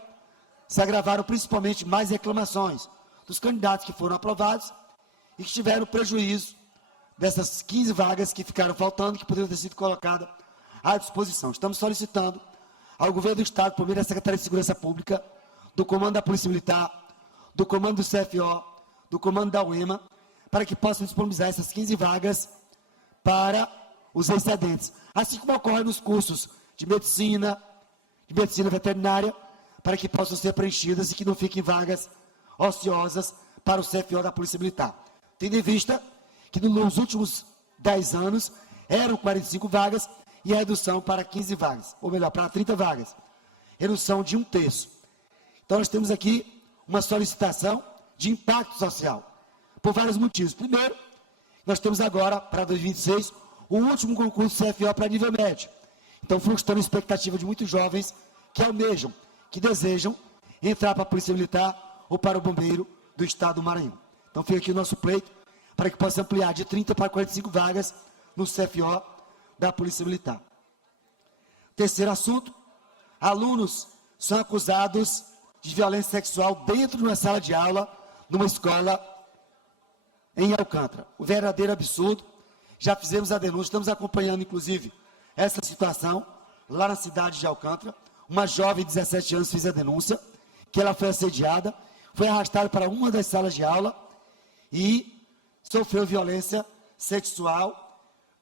se agravaram principalmente mais reclamações dos candidatos que foram aprovados e que tiveram prejuízo dessas 15 vagas que ficaram faltando, que poderiam ter sido colocadas à disposição. Estamos solicitando ao governo do Estado, por meio da Secretaria de Segurança Pública, do Comando da Polícia Militar, do Comando do CFO, do Comando da UEMA, para que possam disponibilizar essas 15 vagas para os excedentes, assim como ocorre nos cursos de medicina veterinária, para que possam ser preenchidas e que não fiquem vagas ociosas para o CFO da Polícia Militar. Tendo em vista que nos últimos 10 anos eram 45 vagas e a redução para 15 vagas, ou melhor, para 30 vagas, redução de 1/3. Então, nós temos aqui uma solicitação de impacto social, por vários motivos. Primeiro, nós temos agora, para 2026, o último concurso CFO para nível médio. Então, frustrando a expectativa de muitos jovens que almejam, que desejam entrar para a Polícia Militar ou para o Bombeiro do Estado do Maranhão. Então, fica aqui o nosso pleito para que possa ampliar de 30 para 45 vagas no CFO da Polícia Militar. Terceiro assunto, alunos são acusados de violência sexual dentro de uma sala de aula, numa escola em Alcântara. O verdadeiro absurdo. Já fizemos a denúncia, estamos acompanhando, inclusive, essa situação lá na cidade de Alcântara. Uma jovem de 17 anos fez a denúncia, que ela foi assediada, foi arrastada para uma das salas de aula e sofreu violência sexual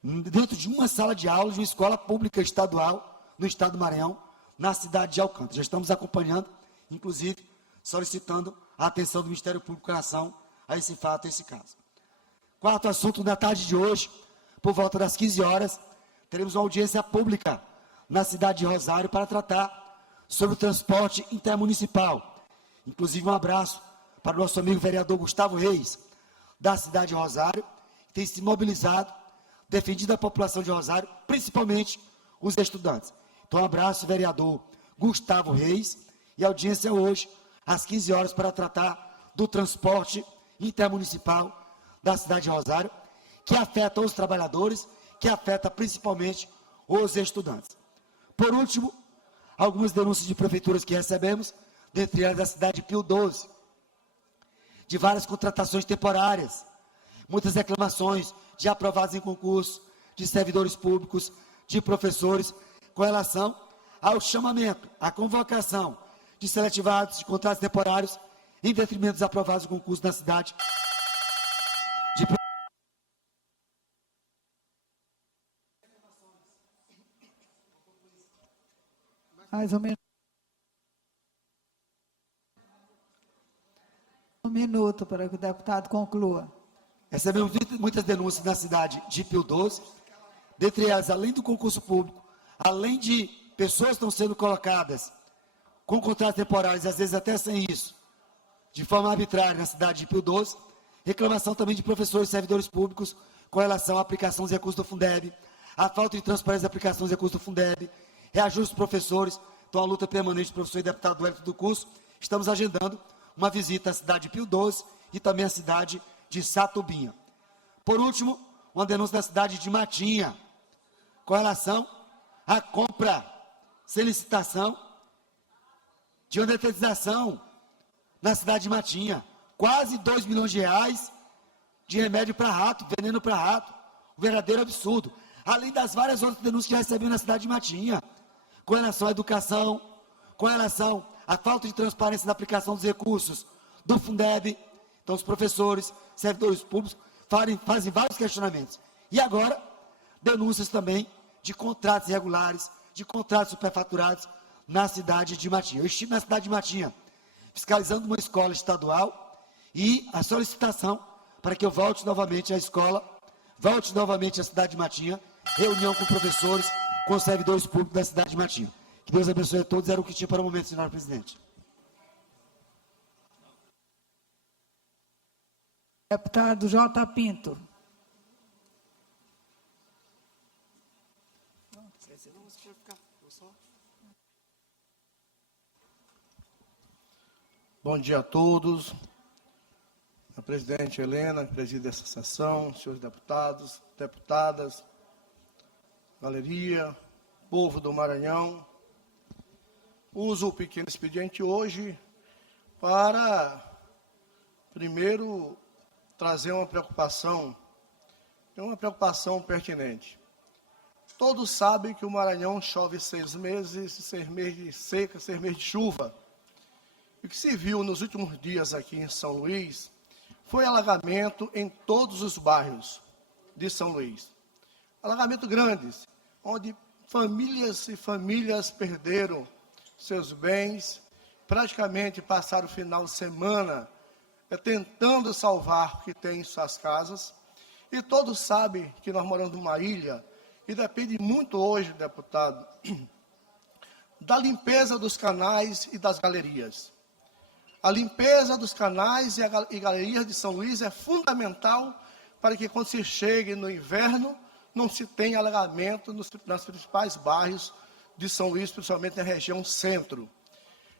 dentro de uma sala de aula de uma escola pública estadual no estado do Maranhão, na cidade de Alcântara. Já estamos acompanhando, inclusive, solicitando a atenção do Ministério Público em relação a esse fato, a esse caso. Quarto assunto da tarde de hoje, por volta das 15 horas, teremos uma audiência pública na cidade de Rosário para tratar sobre o transporte intermunicipal. Inclusive, um abraço para o nosso amigo vereador Gustavo Reis, da cidade de Rosário, que tem se mobilizado, defendido a população de Rosário, principalmente os estudantes. Então, um abraço, vereador Gustavo Reis, e a audiência hoje, às 15 horas, para tratar do transporte intermunicipal da cidade de Rosário, que afeta os trabalhadores, que afeta principalmente os estudantes. Por último, algumas denúncias de prefeituras que recebemos, dentre elas da cidade de Pio 12, de várias contratações temporárias, muitas reclamações de aprovados em concurso, de servidores públicos, de professores, com relação ao chamamento, à convocação de seletivados, de contratos temporários, em detrimento dos aprovados em concurso na cidade de Pio. Mais ou menos. Um minuto para que o deputado conclua. Recebemos muitas denúncias na cidade de Pio 12, dentre elas, além do concurso público, além de pessoas que estão sendo colocadas com contratos temporários, às vezes até sem isso, de forma arbitrária na cidade de Pio 12, reclamação também de professores e servidores públicos com relação à aplicação dos recursos do Fundeb, a falta de transparência da aplicação dos recursos do Fundeb, reajuste dos professores. Então, a luta permanente do professor e deputado Wellington do Curso. Estamos agendando uma visita à cidade de Pio 12 e também à cidade de Satubinha. Por último, uma denúncia da cidade de Matinha, com relação à compra sem licitação de uma detetização na cidade de Matinha. Quase 2 milhões de reais de remédio para rato, veneno para rato. Um verdadeiro absurdo. Além das várias outras denúncias que recebemos na cidade de Matinha, com relação à educação, com relação à falta de transparência na aplicação dos recursos do Fundeb. Então, os professores, servidores públicos fazem vários questionamentos. E agora, denúncias também de contratos irregulares, de contratos superfaturados na cidade de Matinha. Eu estive na cidade de Matinha, fiscalizando uma escola estadual, e a solicitação para que eu volte novamente à escola, volte novamente à cidade de Matinha, reunião com professores, com os servidores públicos da cidade de Matinha. Que Deus abençoe a todos, era o que tinha para o momento, senhora presidente. Deputado J. Pinto. Bom dia a todos. A presidente Helena, que preside essa sessão, senhores deputados, deputadas, galeria, povo do Maranhão. Uso o pequeno expediente hoje para, primeiro, trazer uma preocupação pertinente. Todos sabem que o Maranhão chove 6 meses, 6 meses de seca, 6 meses de chuva. E o que se viu nos últimos dias aqui em São Luís foi alagamento em todos os bairros de São Luís. Alagamento grandes, onde famílias e famílias perderam seus bens, praticamente passaram o final de semana tentando salvar o que tem em suas casas. E todos sabem que nós moramos numa ilha e depende muito hoje, deputado, da limpeza dos canais e das galerias. A limpeza dos canais e galerias de São Luís é fundamental para que, quando se chegue no inverno, não se tenha alagamento nos principais bairros de São Luís, principalmente na região centro.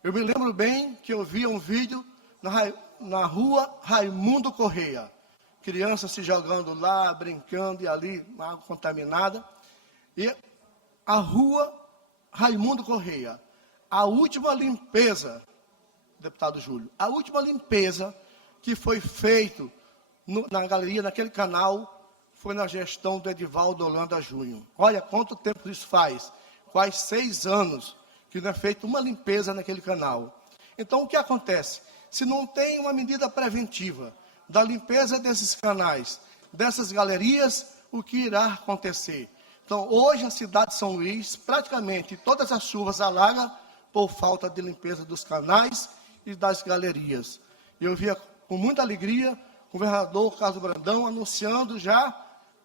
Eu me lembro bem que eu via um vídeo na rua Raimundo Correia, crianças se jogando lá, brincando, e ali, água contaminada. E a rua Raimundo Correia, a última limpeza, deputado Júlio, a última limpeza que foi feita na galeria, naquele canal, foi na gestão do Edivaldo Holanda Júnior. Olha quanto tempo isso faz, quase 6 anos que não é feita uma limpeza naquele canal. Então, o que acontece? Se não tem uma medida preventiva da limpeza desses canais, dessas galerias, o que irá acontecer? Então, hoje a cidade de São Luís, praticamente todas as chuvas alagam por falta de limpeza dos canais e das galerias. Eu via com muita alegria o governador Carlos Brandão anunciando já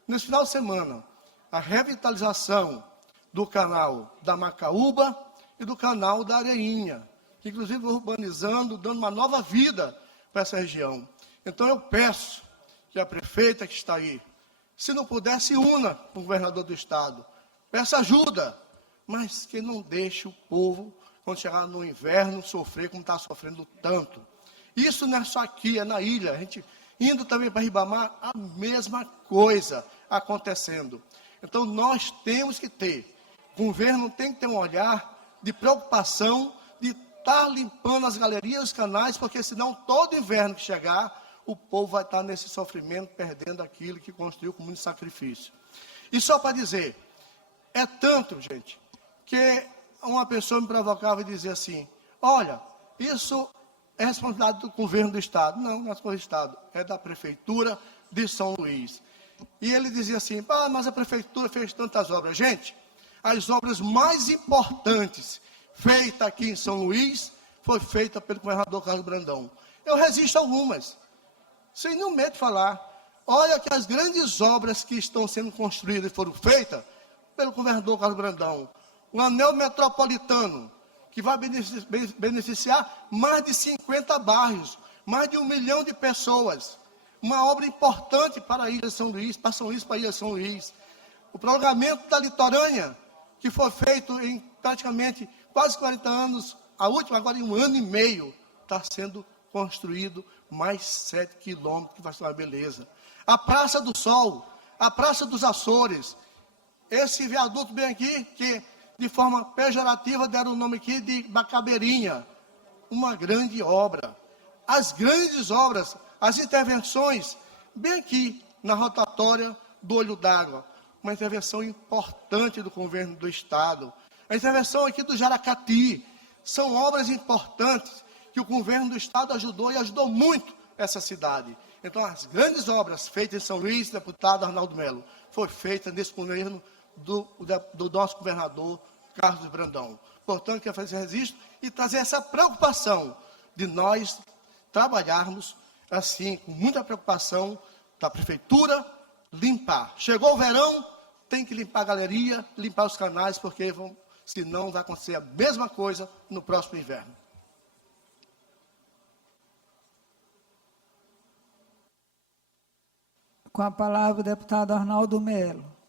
nesse final de semana, a revitalização do canal da Macaúba e do canal da Areinha, que inclusive urbanizando, dando uma nova vida para essa região. Então eu peço que a prefeita que está aí, se não puder, se una com o governador do estado, peça ajuda, mas que não deixe o povo, quando chegar no inverno, sofrer como está sofrendo tanto. Isso não é só aqui, é na ilha. A gente indo também para Ribamar, a mesma coisa acontecendo. Então nós temos que ter, o governo tem que ter um olhar de preocupação, de estar limpando as galerias, os canais, porque senão todo inverno que chegar, o povo vai estar nesse sofrimento, perdendo aquilo que construiu com muito sacrifício. E só para dizer, é tanto, gente, que uma pessoa me provocava e dizia assim, olha, isso é responsabilidade do governo do estado. Não, não é do estado, é da prefeitura de São Luís. E ele dizia assim, mas a prefeitura fez tantas obras. Gente, as obras mais importantes feitas aqui em São Luís foi feita pelo governador Carlos Brandão. Eu resisto a algumas, sem nenhum medo de falar. Olha que as grandes obras que estão sendo construídas e foram feitas pelo governador Carlos Brandão. O anel metropolitano, que vai beneficiar mais de 50 bairros, mais de 1 milhão de pessoas. Uma obra importante para a Ilha de São Luís, para São Luís, para a Ilha de São Luís. O prolongamento da litorânea, que foi feito em praticamente quase 40 anos, a última agora em 1 ano e meio, está sendo construído mais 7 quilômetros, que vai ser uma beleza. A Praça do Sol, a Praça dos Açores, esse viaduto bem aqui, que de forma pejorativa deram o nome aqui de Bacabeirinha, uma grande obra. As grandes obras, as intervenções, bem aqui na rotatória do Olho d'Água, uma intervenção importante do governo do estado. A intervenção aqui do Jaracati, são obras importantes que o governo do estado ajudou e ajudou muito essa cidade. Então, as grandes obras feitas em São Luís, deputado Arnaldo Melo, foi feita nesse governo do nosso governador Carlos Brandão. Portanto, quero fazer esse registro e trazer essa preocupação de nós trabalharmos assim, com muita preocupação da prefeitura, limpar. Chegou o verão, tem que limpar a galeria, limpar os canais, porque senão vai acontecer a mesma coisa no próximo inverno. Com a palavra o deputado Arnaldo Melo.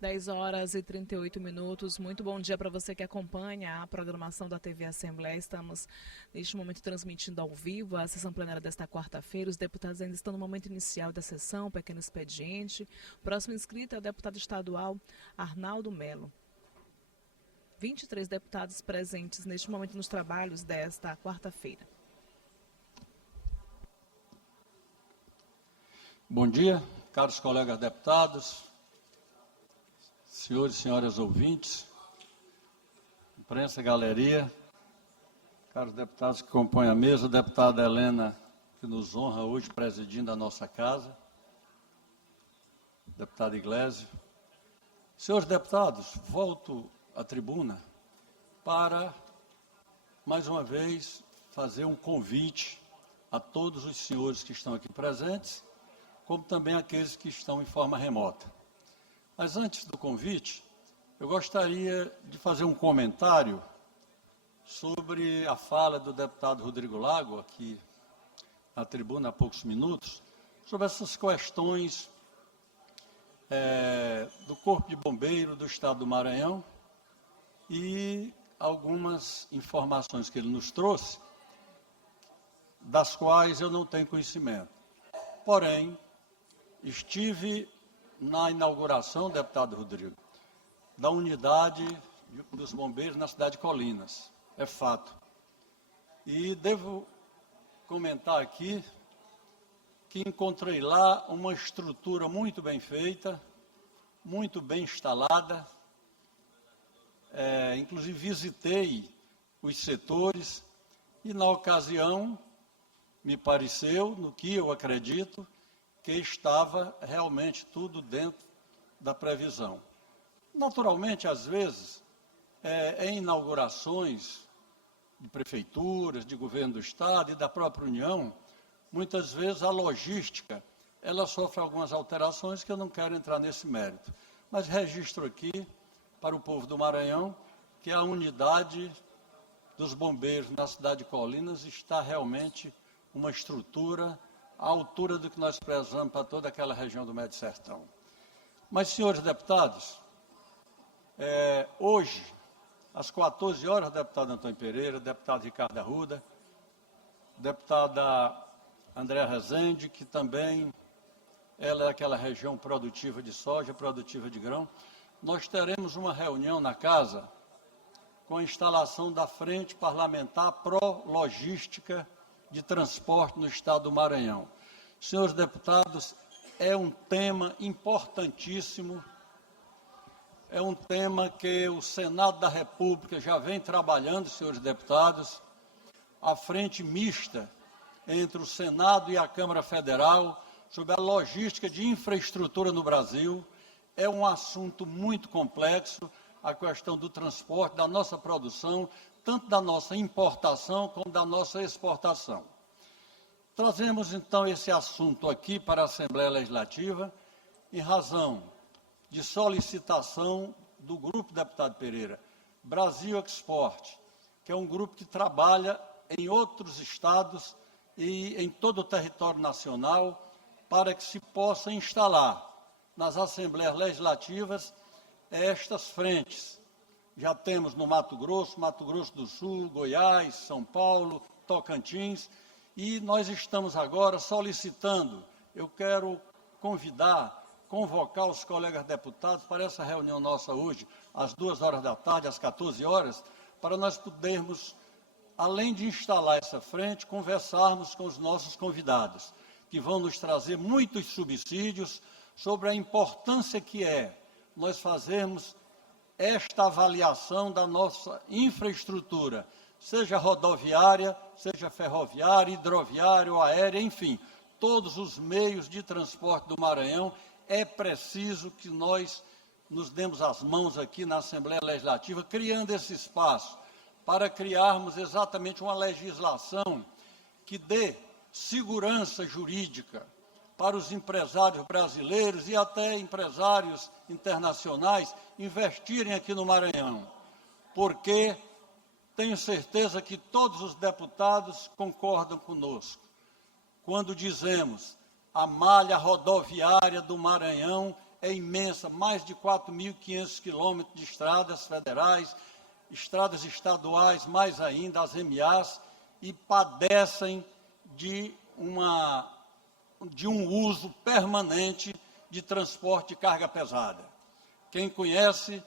Dez horas e 38 minutos. Muito bom dia para você que acompanha a programação da TV Assembleia. Estamos, neste momento, transmitindo ao vivo a sessão plenária desta quarta-feira. Os deputados ainda estão no momento inicial da sessão, pequeno expediente. O próximo inscrito é o deputado estadual Arnaldo Melo. 23 deputados presentes neste momento nos trabalhos desta quarta-feira. Bom dia, caros colegas deputados, senhores e senhoras ouvintes, imprensa, galeria, caros deputados que compõem a mesa, deputada Helena, que nos honra hoje presidindo a nossa casa, deputado Iglesio. Senhores deputados, volto à tribuna para, mais uma vez, fazer um convite a todos os senhores que estão aqui presentes, como também aqueles que estão em forma remota. Mas antes do convite, eu gostaria de fazer um comentário sobre a fala do deputado Rodrigo Lago, aqui na tribuna há poucos minutos, sobre essas questões do Corpo de Bombeiro do Estado do Maranhão e algumas informações que ele nos trouxe, das quais eu não tenho conhecimento. Porém, estive na inauguração, deputado Rodrigo, da unidade dos bombeiros na cidade de Colinas. É fato. E devo comentar aqui que encontrei lá uma estrutura muito bem feita, muito bem instalada, inclusive visitei os setores e, na ocasião, me pareceu, no que eu acredito, que estava realmente tudo dentro da previsão. Naturalmente, às vezes, em inaugurações de prefeituras, de governo do Estado e da própria União, muitas vezes a logística, ela sofre algumas alterações que eu não quero entrar nesse mérito. Mas registro aqui, para o povo do Maranhão, que a unidade dos bombeiros na cidade de Colinas está realmente uma estrutura à altura do que nós prezamos para toda aquela região do Médio Sertão. Mas, senhores deputados, hoje, às 14 horas, deputado Antônio Pereira, deputado Ricardo Arruda, deputada Andréa Rezende, que também ela é daquela região produtiva de soja, produtiva de grão, nós teremos uma reunião na casa com a instalação da Frente Parlamentar Pró-Logística de Transporte no Estado do Maranhão. Senhores deputados, é um tema importantíssimo, é um tema que o Senado da República já vem trabalhando, senhores deputados, a frente mista entre o Senado e a Câmara Federal sobre a logística de infraestrutura no Brasil. É um assunto muito complexo, a questão do transporte, da nossa produção, tanto da nossa importação como da nossa exportação. Trazemos, então, esse assunto aqui para a Assembleia Legislativa, em razão de solicitação do Grupo Deputado Pereira, Brasil Export, que é um grupo que trabalha em outros estados e em todo o território nacional, para que se possa instalar nas Assembleias Legislativas estas frentes. Já temos no Mato Grosso do Sul, Goiás, São Paulo, Tocantins, e nós estamos agora solicitando, eu quero convocar os colegas deputados para essa reunião nossa hoje, às 2 horas da tarde, às 14 horas, para nós podermos, além de instalar essa frente, conversarmos com os nossos convidados, que vão nos trazer muitos subsídios sobre a importância que é nós fazermos esta avaliação da nossa infraestrutura, seja rodoviária, seja ferroviária, hidroviária ou aérea, enfim, todos os meios de transporte do Maranhão. É preciso que nós nos demos as mãos aqui na Assembleia Legislativa, criando esse espaço, para criarmos exatamente uma legislação que dê segurança jurídica para os empresários brasileiros e até empresários internacionais investirem aqui no Maranhão, porque tenho certeza que todos os deputados concordam conosco quando dizemos a malha rodoviária do Maranhão é imensa, mais de 4.500 quilômetros de estradas federais, estradas estaduais, mais ainda as MAs, e padecem de um uso permanente de transporte de carga pesada. Quem conhece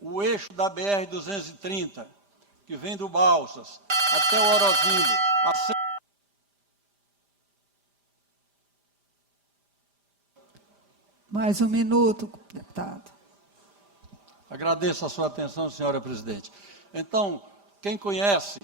o eixo da BR-230, que vem do Balsas até o Orozimbo, Mais um minuto, deputado. Agradeço a sua atenção, senhora presidente. Então, quem conhece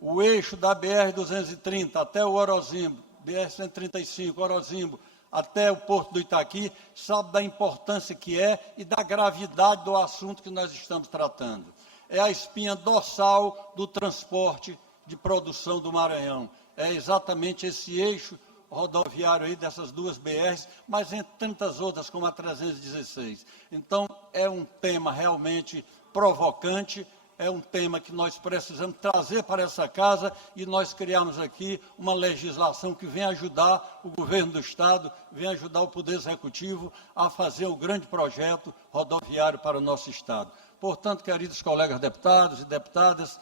o eixo da BR-230 até o Orozimbo, BR-135, Orozimbo, até o Porto do Itaqui, sabe da importância que é e da gravidade do assunto que nós estamos tratando. É a espinha dorsal do transporte de produção do Maranhão. É exatamente esse eixo rodoviário aí dessas duas BRs, mas entre tantas outras como a 316. Então, é um tema realmente provocante, é um tema que nós precisamos trazer para essa casa e nós criamos aqui uma legislação que vem ajudar o governo do Estado, vem ajudar o Poder Executivo a fazer o grande projeto rodoviário para o nosso Estado. Portanto, queridos colegas deputados e deputadas,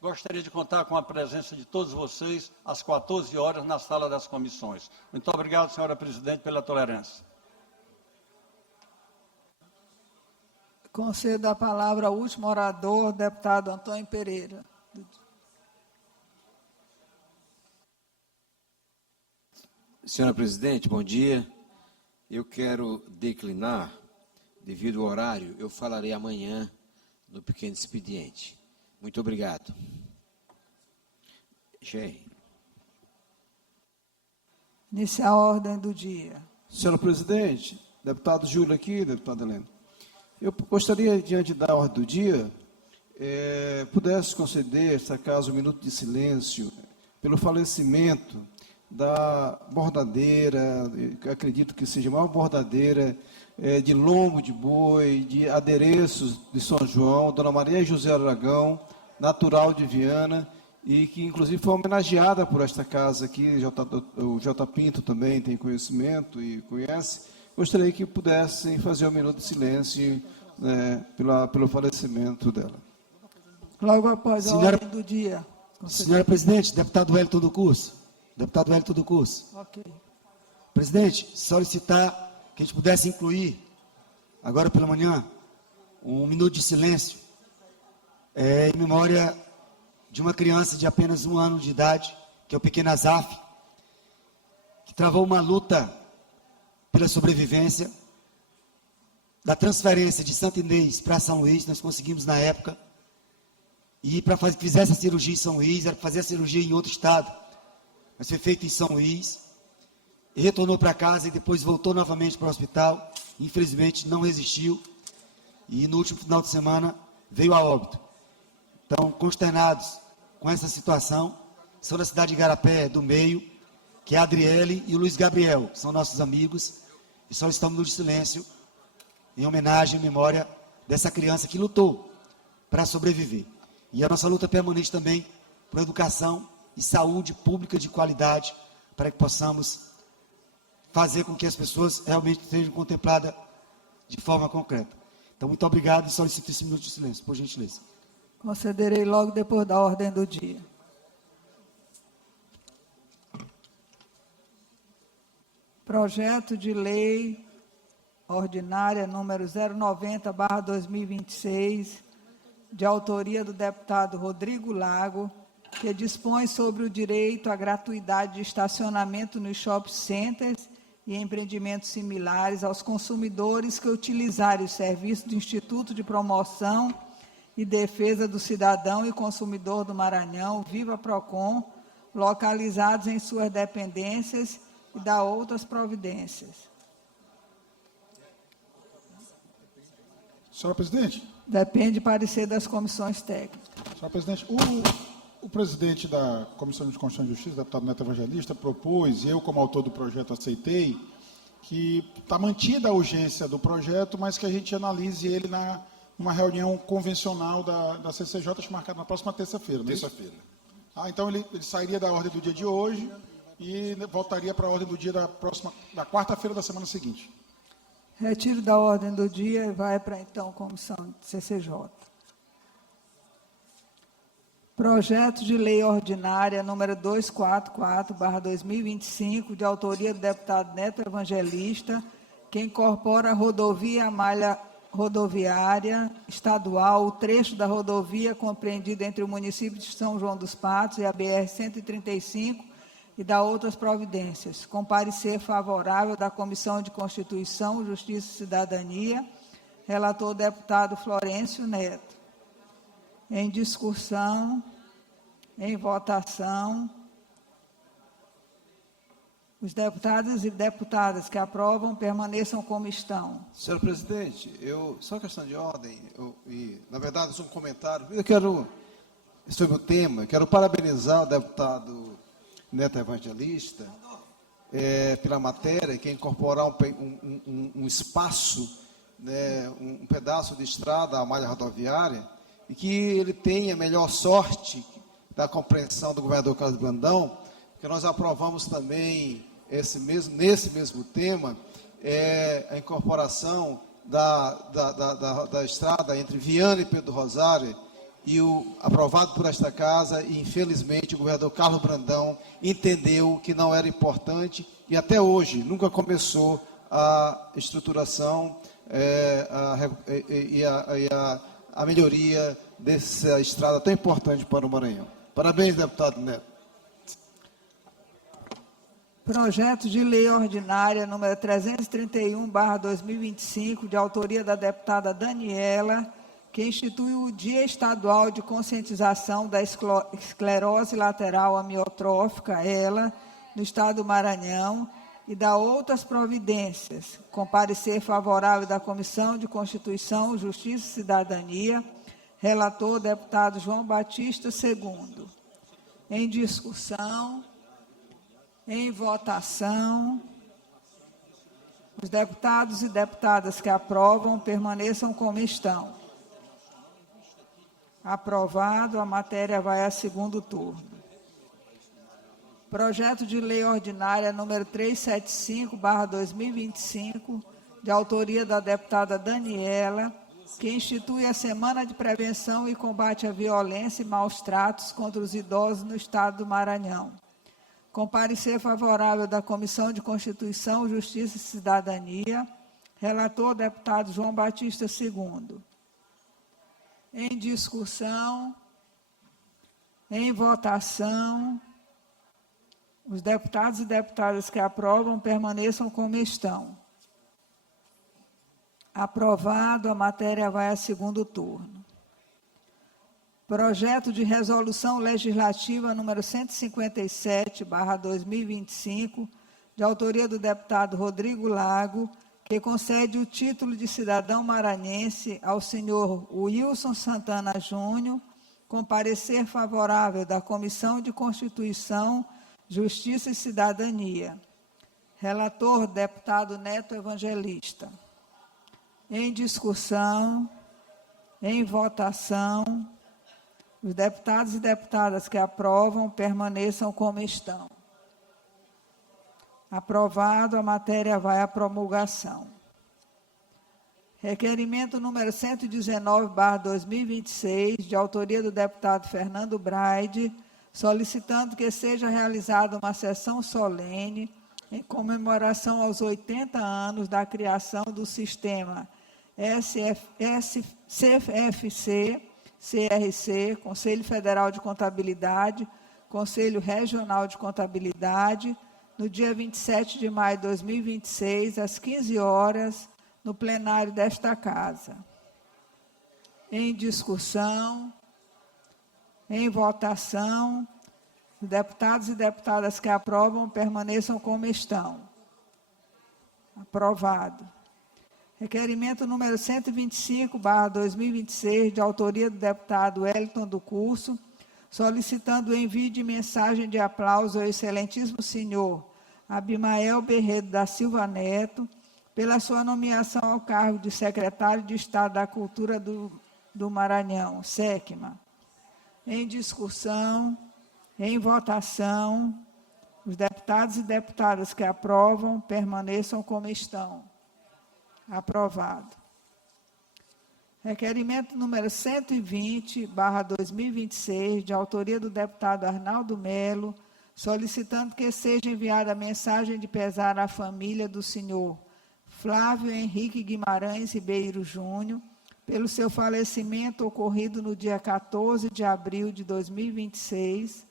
gostaria de contar com a presença de todos vocês às 14 horas na sala das comissões. Muito obrigado, senhora presidente, pela tolerância. Concedo a palavra ao último orador, deputado Antônio Pereira. Senhora presidente, bom dia. Eu quero declinar, devido ao horário, eu falarei amanhã no pequeno expediente. Muito obrigado. Cheio. Iniciar a ordem do dia. Senhora presidente, deputado Júlio aqui, deputada Helena, eu gostaria, diante da ordem do dia, pudesse conceder, esta casa, um minuto de silêncio pelo falecimento da bordadeira, eu acredito que seja a maior bordadeira de lombo de boi, de adereços de São João, Dona Maria José Aragão, natural de Viana, e que inclusive foi homenageada por esta casa aqui, o J. Pinto também tem conhecimento e conhece. Gostaria que pudessem fazer um minuto de silêncio pelo falecimento dela. Logo após a ordem do dia. Senhora presidente, deputado Wellington do Curso. Deputado Wellington do Curso. Ok. Presidente, solicitar que a gente pudesse incluir, agora pela manhã, um minuto de silêncio em memória de uma criança de apenas 1 ano de idade, que é o pequeno Azaf, que travou uma luta pela sobrevivência. Da transferência de Santa Inês para São Luís, nós conseguimos na época, e para que fizesse a cirurgia em São Luís, era para fazer a cirurgia em outro estado, mas foi feito em São Luís, e retornou para casa e depois voltou novamente para o hospital, infelizmente não resistiu, e no último final de semana veio a óbito. Então, consternados com essa situação, são da cidade de Igarapé, do meio, que é a Adriele e o Luiz Gabriel, que são nossos amigos, e solicitamos um minuto de silêncio, em homenagem, em memória dessa criança que lutou para sobreviver. E a nossa luta permanente também por educação e saúde pública de qualidade, para que possamos fazer com que as pessoas realmente sejam contempladas de forma concreta. Então, muito obrigado e solicito esse minuto de silêncio, por gentileza. Concederei logo depois da ordem do dia. Projeto de lei ordinária número 090/2026, de autoria do deputado Rodrigo Lago, que dispõe sobre o direito à gratuidade de estacionamento nos shopping centers e empreendimentos similares aos consumidores que utilizarem o serviço do Instituto de Promoção e Defesa do Cidadão e Consumidor do Maranhão, Viva Procon, localizados em suas dependências e da outras providências. Senhora presidente? Depende de parecer das comissões técnicas. Senhora presidente, o presidente da Comissão de Constituição e Justiça, deputado Neto Evangelista, propôs, e eu como autor do projeto aceitei, que está mantida a urgência do projeto, mas que a gente analise ele numa reunião convencional da CCJ, marcada na próxima terça-feira. Terça-feira. Então ele sairia da ordem do dia de hoje e voltaria para a ordem do dia da quarta-feira da semana seguinte. Retiro da ordem do dia e vai para, então, comissão de CCJ. Projeto de lei ordinária número 244/2025, de autoria do deputado Neto Evangelista, que incorpora a rodovia malha rodoviária estadual, o trecho da rodovia compreendido entre o município de São João dos Patos e a BR-135, e da outras providências, com parecer favorável da Comissão de Constituição, Justiça e Cidadania, relator deputado Florencio Neto. Em discussão, em votação, os deputados e deputadas que aprovam permaneçam como estão. Senhor presidente, só questão de ordem, na verdade, é um comentário. Eu quero, sobre o tema, quero parabenizar o deputado Neto Evangelista pela matéria, que é incorporar um espaço, né, um pedaço de estrada à malha rodoviária, e que ele tenha melhor sorte da compreensão do governador Carlos Brandão, porque nós aprovamos também nesse mesmo tema a incorporação da estrada entre Viana e Pedro Rosário, e aprovado por esta casa, e infelizmente o governador Carlos Brandão entendeu que não era importante, e até hoje nunca começou a estruturação a melhoria dessa estrada tão importante para o Maranhão. Parabéns, deputado Neto. Projeto de lei ordinária número 331/2025, de autoria da deputada Daniela, que institui o Dia Estadual de Conscientização da Esclerose Lateral Amiotrófica, ELA, no Estado do Maranhão, e dá outras providências, com parecer favorável da Comissão de Constituição, Justiça e Cidadania, relator deputado João Batista II. Em discussão, em votação, os deputados e deputadas que aprovam permaneçam como estão. Aprovado, a matéria vai a segundo turno. Projeto de Lei Ordinária número 375/2025, de autoria da deputada Daniela, que institui a Semana de Prevenção e Combate à Violência e Maus Tratos contra os Idosos no Estado do Maranhão. Com parecer favorável da Comissão de Constituição, Justiça e Cidadania, relator deputado João Batista II. Em discussão, em votação, os deputados e deputadas que aprovam permaneçam como estão. Aprovado, a matéria vai a segundo turno. Projeto de Resolução Legislativa número 157/2025, de autoria do deputado Rodrigo Lago, que concede o título de cidadão maranhense ao senhor Wilson Santana Júnior, com parecer favorável da Comissão de Constituição, Justiça e Cidadania. Relator, deputado Neto Evangelista. Em discussão, em votação, os deputados e deputadas que aprovam permaneçam como estão. Aprovado, a matéria vai à promulgação. Requerimento número 119/2026, de autoria do deputado Fernando Braide, solicitando que seja realizada uma sessão solene em comemoração aos 80 anos da criação do sistema CFC-CRC, Conselho Federal de Contabilidade, Conselho Regional de Contabilidade, no dia 27 de maio de 2026, às 15 horas, no plenário desta Casa. Em discussão, em votação, os deputados e deputadas que aprovam permaneçam como estão. Aprovado. Requerimento número 125/2026, de autoria do deputado Wellington do Curso, solicitando o envio de mensagem de aplauso ao excelentíssimo senhor Abimael Berredo da Silva Neto, pela sua nomeação ao cargo de secretário de Estado da Cultura do Maranhão, SECMA. Em discussão, em votação, os deputados e deputadas que aprovam permaneçam como estão. Aprovado. Requerimento número 120/2026, de autoria do deputado Arnaldo Melo, solicitando que seja enviada a mensagem de pesar à família do senhor Flávio Henrique Guimarães Ribeiro Júnior, pelo seu falecimento ocorrido no dia 14 de abril de 2026,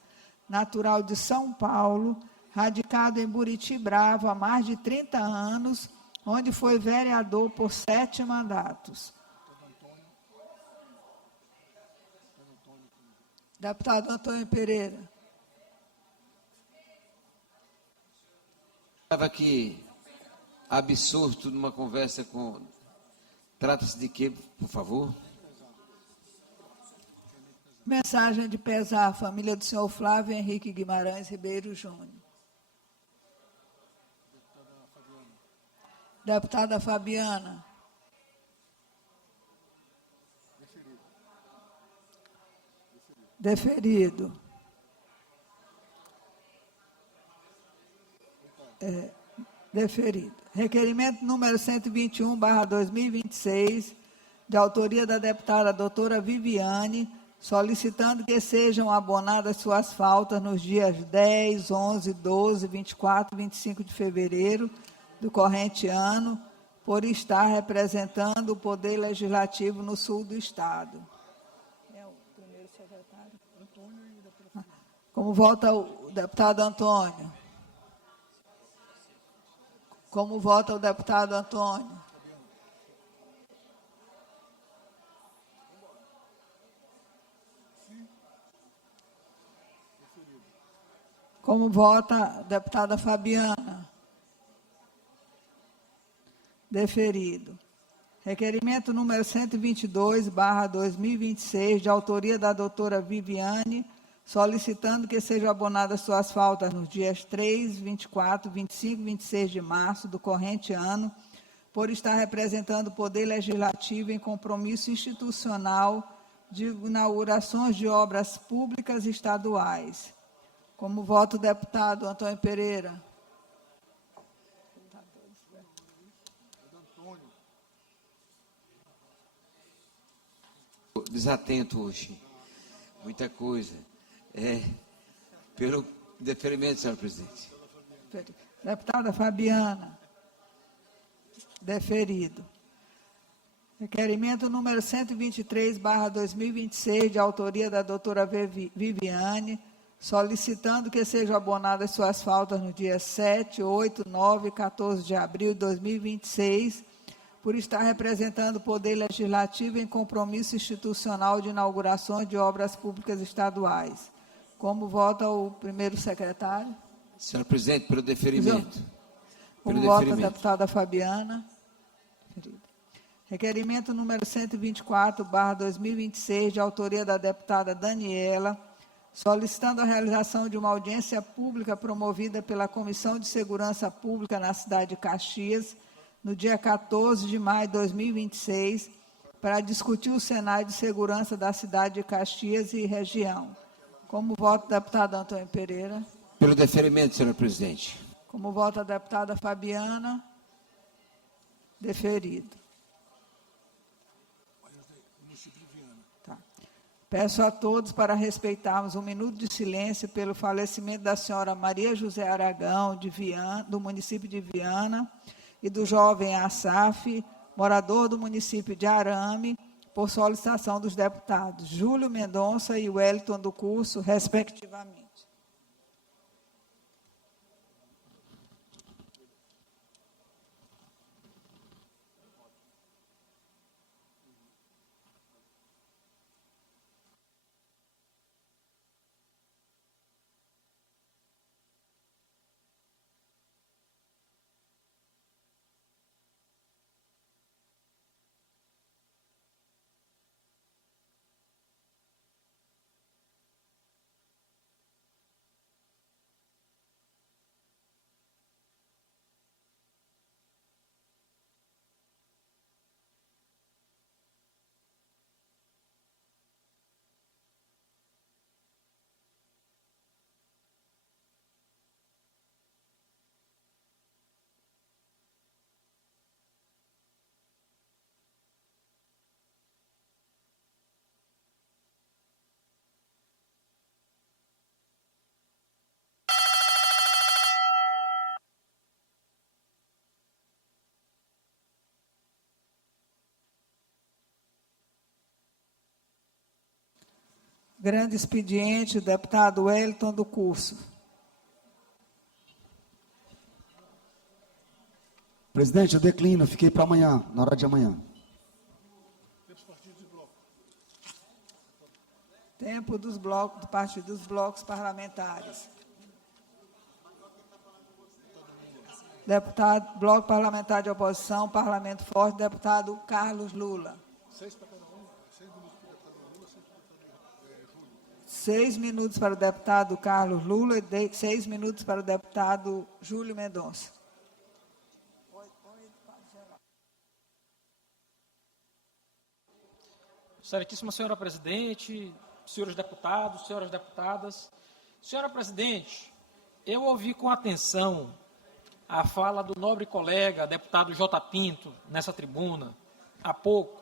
natural de São Paulo, radicado em Buriti Bravo há mais de 30 anos, onde foi vereador por 7 mandatos. Deputado Antônio Pereira. Estava aqui absorto numa conversa com... Trata-se de quê, por favor? Mensagem de pesar à família do senhor Flávio Henrique Guimarães Ribeiro Júnior. Deputada Fabiana. Deferido. Deferido. Requerimento número 121/2026, de autoria da deputada doutora Viviane, solicitando que sejam abonadas suas faltas nos dias 10, 11, 12, 24 e 25 de fevereiro do corrente ano, por estar representando o Poder Legislativo no sul do Estado. É o primeiro secretário? Como vota o deputado Antônio? Como vota o deputado Antônio? Como vota a deputada Fabiana? Deferido. Requerimento número 122/2026, de autoria da doutora Viviane, solicitando que sejam abonadas suas faltas nos dias 3, 24, 25 e 26 de março do corrente ano, por estar representando o Poder Legislativo em compromisso institucional de inaugurações de obras públicas estaduais. Como vota o deputado Antônio Pereira? Desatento hoje. Muita coisa. Pelo deferimento, senhor presidente. Deputada Fabiana. Deferido. Requerimento número 123/2026, de autoria da doutora Viviane, solicitando que sejam abonadas suas faltas no dia 7, 8, 9 e 14 de abril de 2026, por estar representando o Poder Legislativo em compromisso institucional de inaugurações de obras públicas estaduais. Como vota o primeiro secretário? Senhor presidente, pelo deferimento. Como vota a deputada Fabiana? Requerimento número 124/2026, de autoria da deputada Daniela, solicitando a realização de uma audiência pública promovida pela Comissão de Segurança Pública na cidade de Caxias, no dia 14 de maio de 2026, para discutir o cenário de segurança da cidade de Caxias e região. Como vota o deputado Antônio Pereira? Pelo deferimento, senhor presidente. Como vota a deputada Fabiana? Deferido. Tá. Peço a todos para respeitarmos um minuto de silêncio pelo falecimento da senhora Maria José Aragão, do município de Viana, e do jovem Assaf, morador do município de Arame, por solicitação dos deputados Júlio Mendonça e Wellington do Curso, respectivamente. Grande expediente, o deputado Wellington do Curso. Presidente, eu declino, fiquei para amanhã, na hora de amanhã. Tempo dos blocos, do partido dos blocos parlamentares. Deputado, bloco parlamentar de oposição, Parlamento Forte, deputado Carlos Lula. 6 minutos para o deputado Carlos Lula e 6 minutos para o deputado Júlio Mendonça. Excelentíssima senhora presidente, senhores deputados, senhoras deputadas. Senhora presidente, eu ouvi com atenção a fala do nobre colega, deputado J. Pinto, nessa tribuna, há pouco,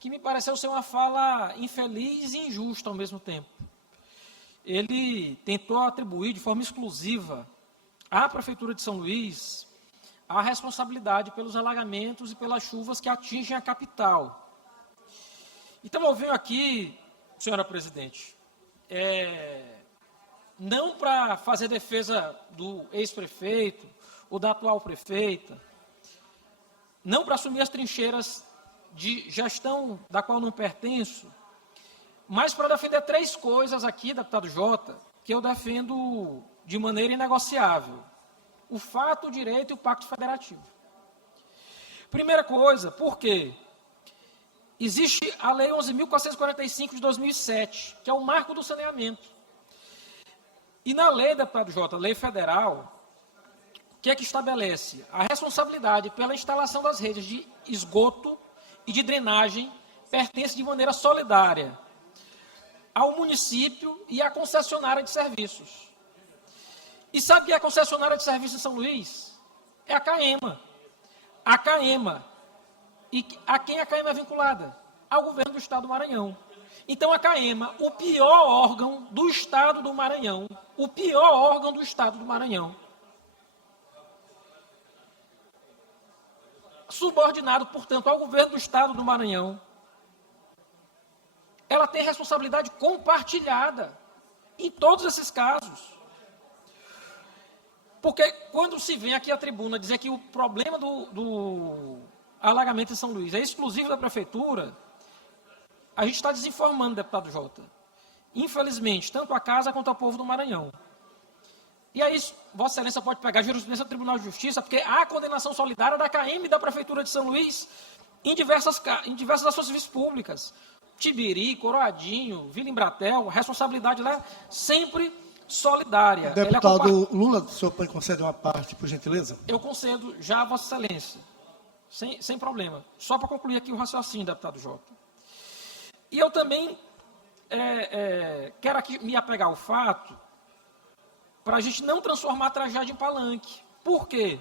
que me pareceu ser uma fala infeliz e injusta ao mesmo tempo. Ele tentou atribuir de forma exclusiva à Prefeitura de São Luís a responsabilidade pelos alagamentos e pelas chuvas que atingem a capital. Então, eu venho aqui, senhora presidente, não para fazer defesa do ex-prefeito ou da atual prefeita, não para assumir as trincheiras de gestão da qual não pertenço, mas para defender 3 coisas aqui, deputado Jota, que eu defendo de maneira inegociável: o fato, o direito e o pacto federativo. Primeira coisa, por quê? Existe a Lei 11.445 de 2007, que é o marco do saneamento. E na lei, deputado Jota, lei federal, o que é que estabelece? A responsabilidade pela instalação das redes de esgoto e de drenagem pertence de maneira solidária ao município e à concessionária de serviços. E sabe o que é a concessionária de serviços em São Luís? É a CAEMA. A CAEMA. E a quem a CAEMA é vinculada? Ao governo do Estado do Maranhão. Então a CAEMA, o pior órgão do Estado do Maranhão, subordinado, portanto, ao governo do Estado do Maranhão, ela tem responsabilidade compartilhada em todos esses casos. Porque quando se vem aqui à tribuna dizer que o problema do alagamento em São Luís é exclusivo da prefeitura, a gente está desinformando, deputado Jota. Infelizmente, tanto a casa quanto o povo do Maranhão. E aí, Vossa Excelência pode pegar a jurisprudência do Tribunal de Justiça, porque há condenação solidária da CAEMA e da Prefeitura de São Luís em diversas ações civis públicas. Tibiri, Coroadinho, Vila Embratel, a responsabilidade lá é sempre solidária. Deputado Lula, o senhor pode conceder uma parte, por gentileza? Eu concedo já a Vossa Excelência, sem problema. Só para concluir aqui o raciocínio, deputado Jota. E eu também quero aqui me apegar ao fato para a gente não transformar a tragédia em palanque. Por quê?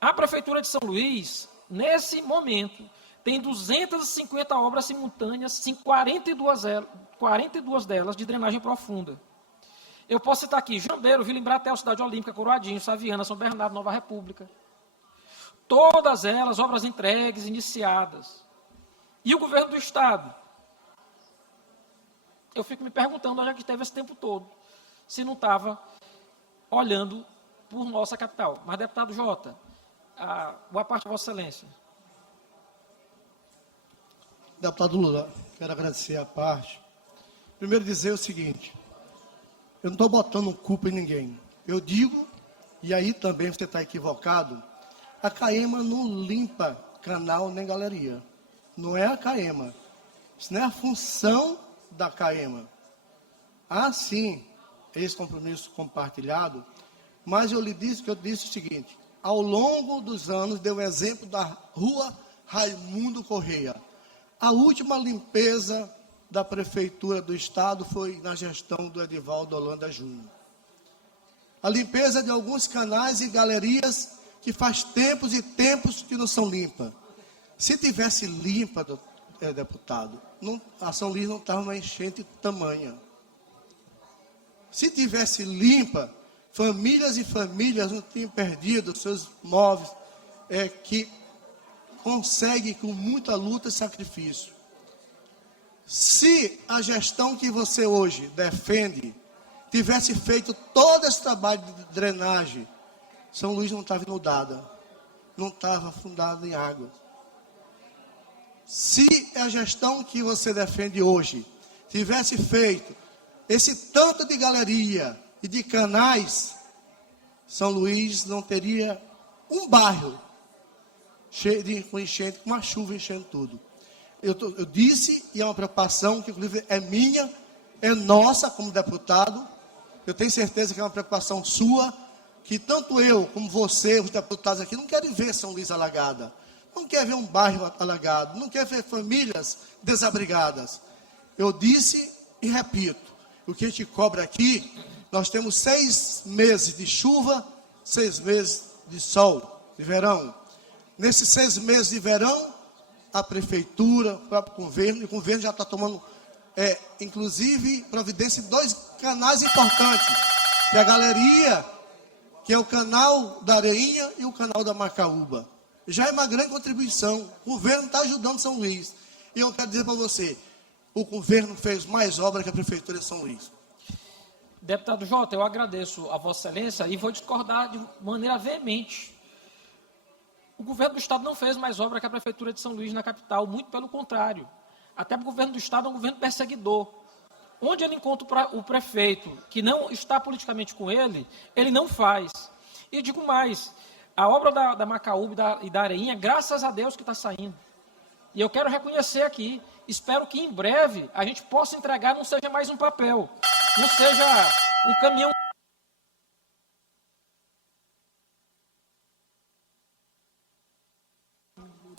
A Prefeitura de São Luís, nesse momento, tem 250 obras simultâneas, 42 delas de drenagem profunda. Eu posso citar aqui Jambeiro, Vila Embratel, Cidade Olímpica, Coroadinho, Saviana, São Bernardo, Nova República. Todas elas, obras entregues, iniciadas. E o governo do Estado? Eu fico me perguntando onde é que esteve esse tempo todo, se não estava olhando por nossa capital. Mas, deputado Jota, boa parte de Vossa Excelência. Deputado Lula, quero agradecer a parte. Primeiro dizer o seguinte: eu não estou botando culpa em ninguém. Eu digo, e aí também você está equivocado, a CAEMA não limpa canal nem galeria. Não é a CAEMA. Isso não é a função da CAEMA. Há sim esse compromisso compartilhado, mas eu disse o seguinte: ao longo dos anos, deu um exemplo da rua Raimundo Correia. A última limpeza da Prefeitura do Estado foi na gestão do Edivaldo Holanda Júnior. A limpeza de alguns canais e galerias que faz tempos e tempos que não são limpas. Se tivesse limpa, deputado, a São Luís não estava uma enchente tamanha. Se tivesse limpa, famílias e famílias não tinham perdido seus móveis, que consegue com muita luta e sacrifício. Se a gestão que você hoje defende tivesse feito todo esse trabalho de drenagem, São Luís não estava inundada, não estava afundada em água. Se a gestão que você defende hoje tivesse feito esse tanto de galeria e de canais, São Luís não teria um bairro cheio com enchente, com uma chuva enchendo tudo. Eu disse, e é uma preocupação que inclusive é minha, é nossa como deputado, eu tenho certeza que é uma preocupação sua, que tanto eu como você, os deputados aqui, não querem ver São Luís alagada, não quer ver um bairro alagado, não quer ver famílias desabrigadas. Eu disse e repito, o que a gente cobra aqui, nós temos 6 meses de chuva, 6 meses de sol, de verão. Nesses 6 meses de verão, a prefeitura, o próprio governo, e o governo já está tomando, inclusive, providência em 2 canais importantes, que é a galeria, que é o canal da Areinha e o canal da Macaúba. Já é uma grande contribuição. O governo está ajudando São Luís. E eu quero dizer para você, o governo fez mais obra que a prefeitura de São Luís. Deputado Jota, eu agradeço a Vossa Excelência e vou discordar de maneira veemente. O governo do Estado não fez mais obra que a Prefeitura de São Luís na capital, muito pelo contrário. Até porque o governo do Estado é um governo perseguidor. Onde ele encontra o prefeito que não está politicamente com ele, ele não faz. E digo mais, a obra da Macaúbe e da Areinha, graças a Deus que está saindo. E eu quero reconhecer aqui, espero que em breve a gente possa entregar, não seja mais um papel, não seja um caminhão.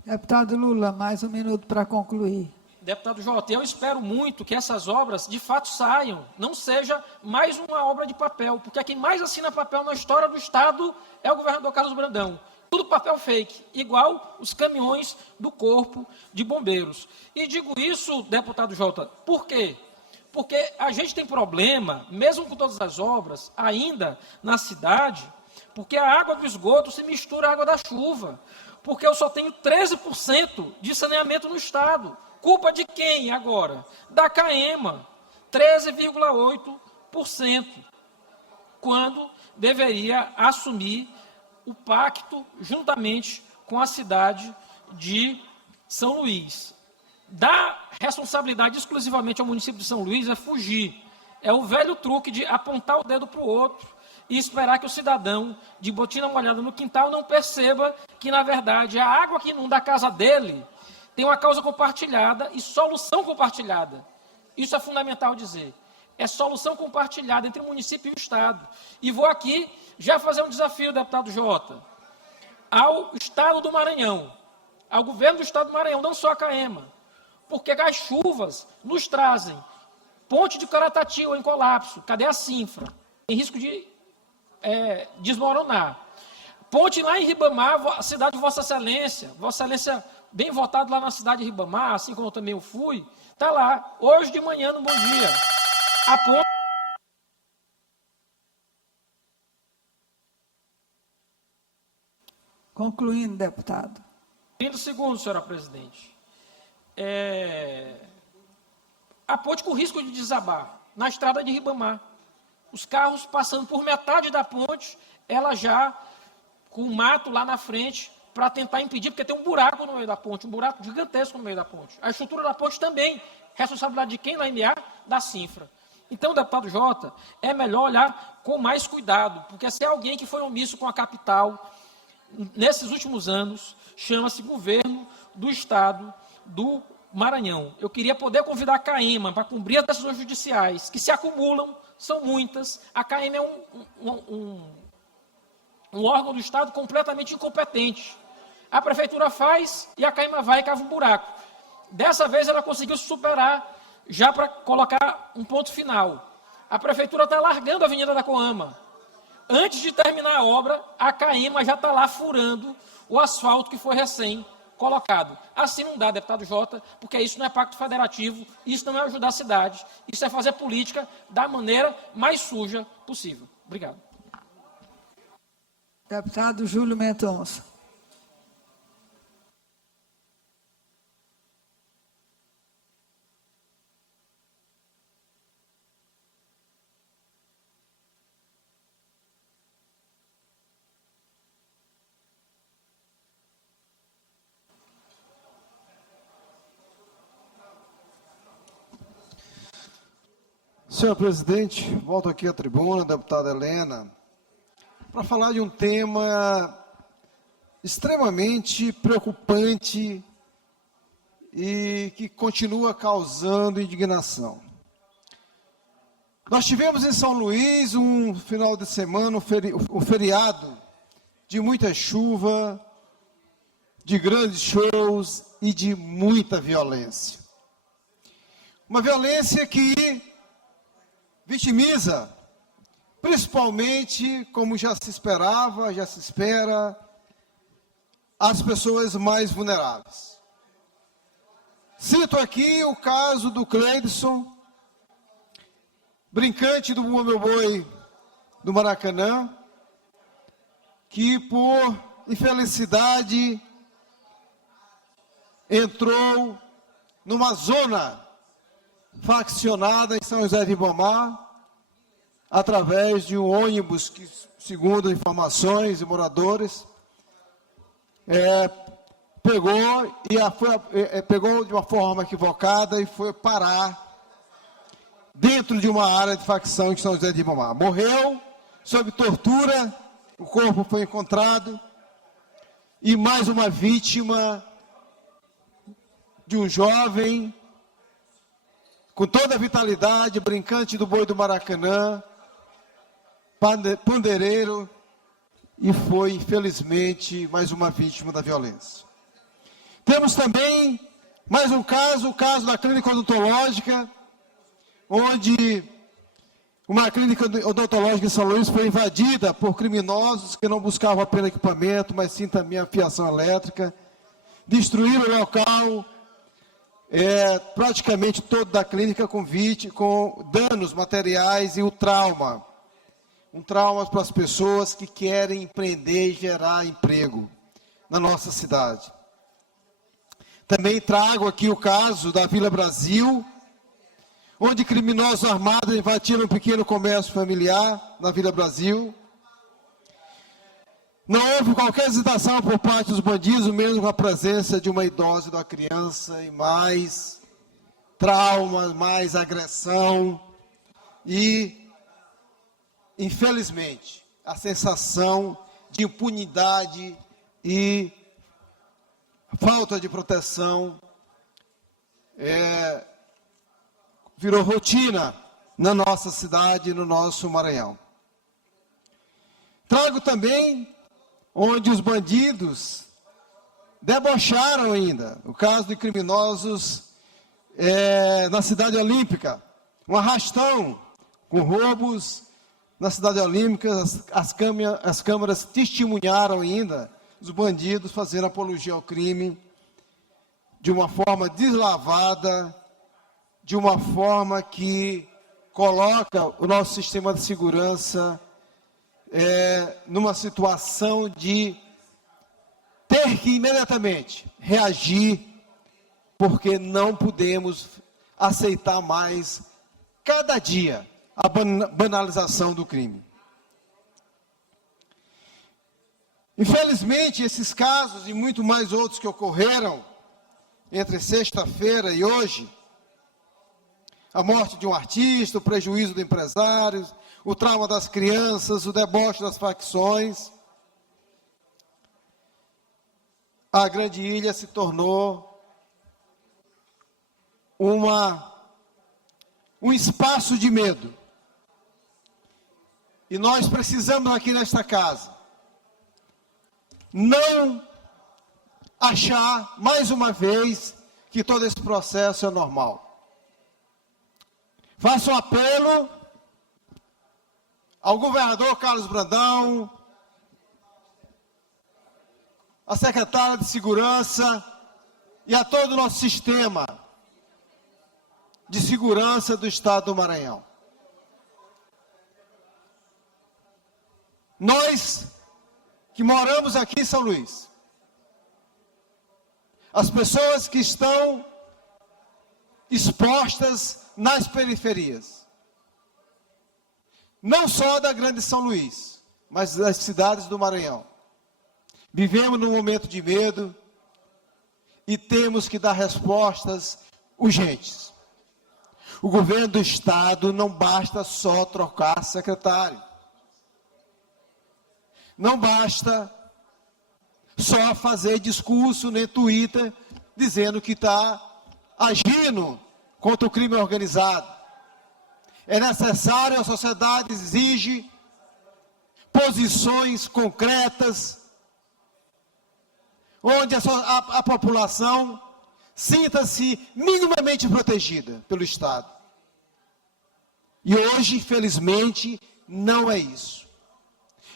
Deputado Lula, mais um minuto para concluir. Deputado Jota, eu espero muito que essas obras de fato saiam, não seja mais uma obra de papel, porque quem mais assina papel na história do Estado é o governador Carlos Brandão. Tudo papel fake, igual os caminhões do Corpo de Bombeiros. E digo isso, deputado Jota, por quê? Porque a gente tem problema, mesmo com todas as obras, ainda na cidade, porque a água do esgoto se mistura à água da chuva, porque eu só tenho 13% de saneamento no Estado. Culpa de quem agora? Da CAEMA, 13,8%, quando deveria assumir o pacto juntamente com a cidade de São Luís. Dar responsabilidade exclusivamente ao município de São Luís é fugir. É o velho truque de apontar o dedo para o outro e esperar que o cidadão de botina molhada no quintal não perceba que, na verdade, a água que inunda a casa dele tem uma causa compartilhada e solução compartilhada. Isso é fundamental dizer. É solução compartilhada entre o município e o Estado. E vou aqui já fazer um desafio, deputado Jota, ao Estado do Maranhão, ao governo do Estado do Maranhão, não só a CAEMA, porque as chuvas nos trazem ponte de Caratatiba em colapso, cadê a Sinfra? Tem risco de desmoronar. Ponte lá em Ribamar, cidade de Vossa Excelência bem votado lá na cidade de Ribamar, assim como eu também eu fui, está lá, hoje de manhã no Bom Dia. A ponte... Concluindo, deputado. 30 segundos, senhora presidente. A ponte com risco de desabar, na estrada de Ribamar. Os carros passando por metade da ponte, ela já com o mato lá na frente, para tentar impedir, porque tem um buraco no meio da ponte, um buraco gigantesco no meio da ponte. A estrutura da ponte também, responsabilidade de quem na MA? Da Sinfra. Então, deputado Jota, é melhor olhar com mais cuidado, porque se é alguém que foi omisso com a capital, nesses últimos anos, chama-se governo do Estado do Maranhão. Eu queria poder convidar a CAEMA para cumprir as decisões judiciais, que se acumulam, são muitas. A CAEMA é um órgão do Estado completamente incompetente. A prefeitura faz e a CAEMA vai e cava um buraco. Dessa vez ela conseguiu superar, já para colocar um ponto final. A prefeitura está largando a Avenida da Coama. Antes de terminar a obra, a CAEMA já está lá furando o asfalto que foi recém colocado. Assim não dá, deputado Jota, porque isso não é pacto federativo, isso não é ajudar a cidade, isso é fazer política da maneira mais suja possível. Obrigado. Deputado Júlio Mendonça. Senhor presidente, volto aqui à tribuna, deputada Helena, para falar de um tema extremamente preocupante e que continua causando indignação. Nós tivemos em São Luís um final de semana, um feriado de muita chuva, de grandes shows e de muita violência. Uma violência que vitimiza, principalmente, como já se esperava, já se espera, as pessoas mais vulneráveis. Cito aqui o caso do Cleidson, brincante do Bumba Meu Boi do Maracanã, que por infelicidade entrou numa zona faccionada em São José de Ribamar, através de um ônibus que, segundo informações de moradores, pegou de uma forma equivocada e foi parar dentro de uma área de facção em São José de Ribamar. Morreu sob tortura, o corpo foi encontrado, e mais uma vítima de um jovem com toda a vitalidade, brincante do boi do Maracanã, pandeireiro, e foi, infelizmente, mais uma vítima da violência. Temos também mais um caso, o caso da clínica odontológica, onde uma clínica odontológica em São Luís foi invadida por criminosos que não buscavam apenas equipamento, mas sim também a fiação elétrica, destruíram o local, praticamente todo da clínica com danos materiais e o trauma. Um trauma para as pessoas que querem empreender e gerar emprego na nossa cidade. Também trago aqui o caso da Vila Brasil, onde criminosos armados invadiram um pequeno comércio familiar na Vila Brasil. Não houve qualquer hesitação por parte dos bandidos, mesmo com a presença de uma idosa e de uma criança, e mais traumas, mais agressão, e, infelizmente, a sensação de impunidade e falta de proteção virou rotina na nossa cidade, no nosso Maranhão. Trago também onde os bandidos debocharam ainda, o caso de criminosos na Cidade Olímpica, um arrastão com roubos na Cidade Olímpica, as câmeras testemunharam ainda os bandidos fazendo apologia ao crime de uma forma deslavada, de uma forma que coloca o nosso sistema de segurança numa situação de ter que imediatamente reagir, porque não podemos aceitar mais, cada dia, a banalização do crime. Infelizmente, esses casos e muito mais outros que ocorreram entre sexta-feira e hoje, a morte de um artista, o prejuízo do empresário, o trauma das crianças, o deboche das facções, a Grande Ilha se tornou um espaço de medo. E nós precisamos aqui nesta casa não achar, mais uma vez, que todo esse processo é normal. Faço um apelo ao governador Carlos Brandão, à secretária de Segurança e a todo o nosso sistema de segurança do Estado do Maranhão. Nós que moramos aqui em São Luís, as pessoas que estão expostas nas periferias, não só da Grande São Luís, mas das cidades do Maranhão, vivemos num momento de medo e temos que dar respostas urgentes. O governo do Estado não basta só trocar secretário. Não basta só fazer discurso no Twitter dizendo que está agindo contra o crime organizado. É necessário, a sociedade exige posições concretas, onde a população sinta-se minimamente protegida pelo Estado. E hoje, infelizmente, não é isso.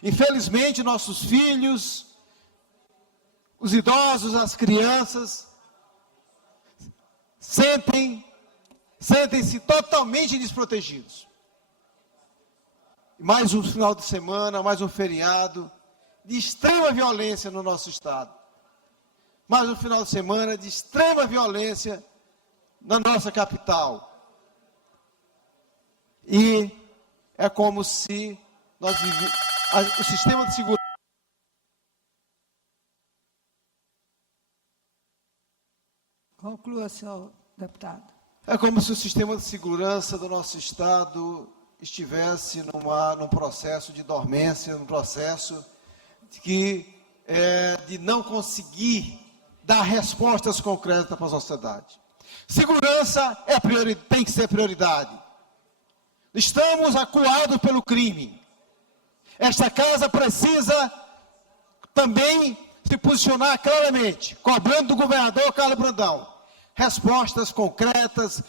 Infelizmente, nossos filhos, os idosos, as crianças, sentem-se totalmente desprotegidos. Mais um final de semana, mais um feriado de extrema violência no nosso Estado. Mais um final de semana de extrema violência na nossa capital. E é como se o sistema de segurança... Conclua, senhor deputado. É como se o sistema de segurança do nosso Estado estivesse num processo de dormência, num processo de não conseguir dar respostas concretas para a sociedade. Segurança tem que ser prioridade. Estamos acuados pelo crime. Esta casa precisa também se posicionar claramente, cobrando do governador Carlos Brandão respostas concretas,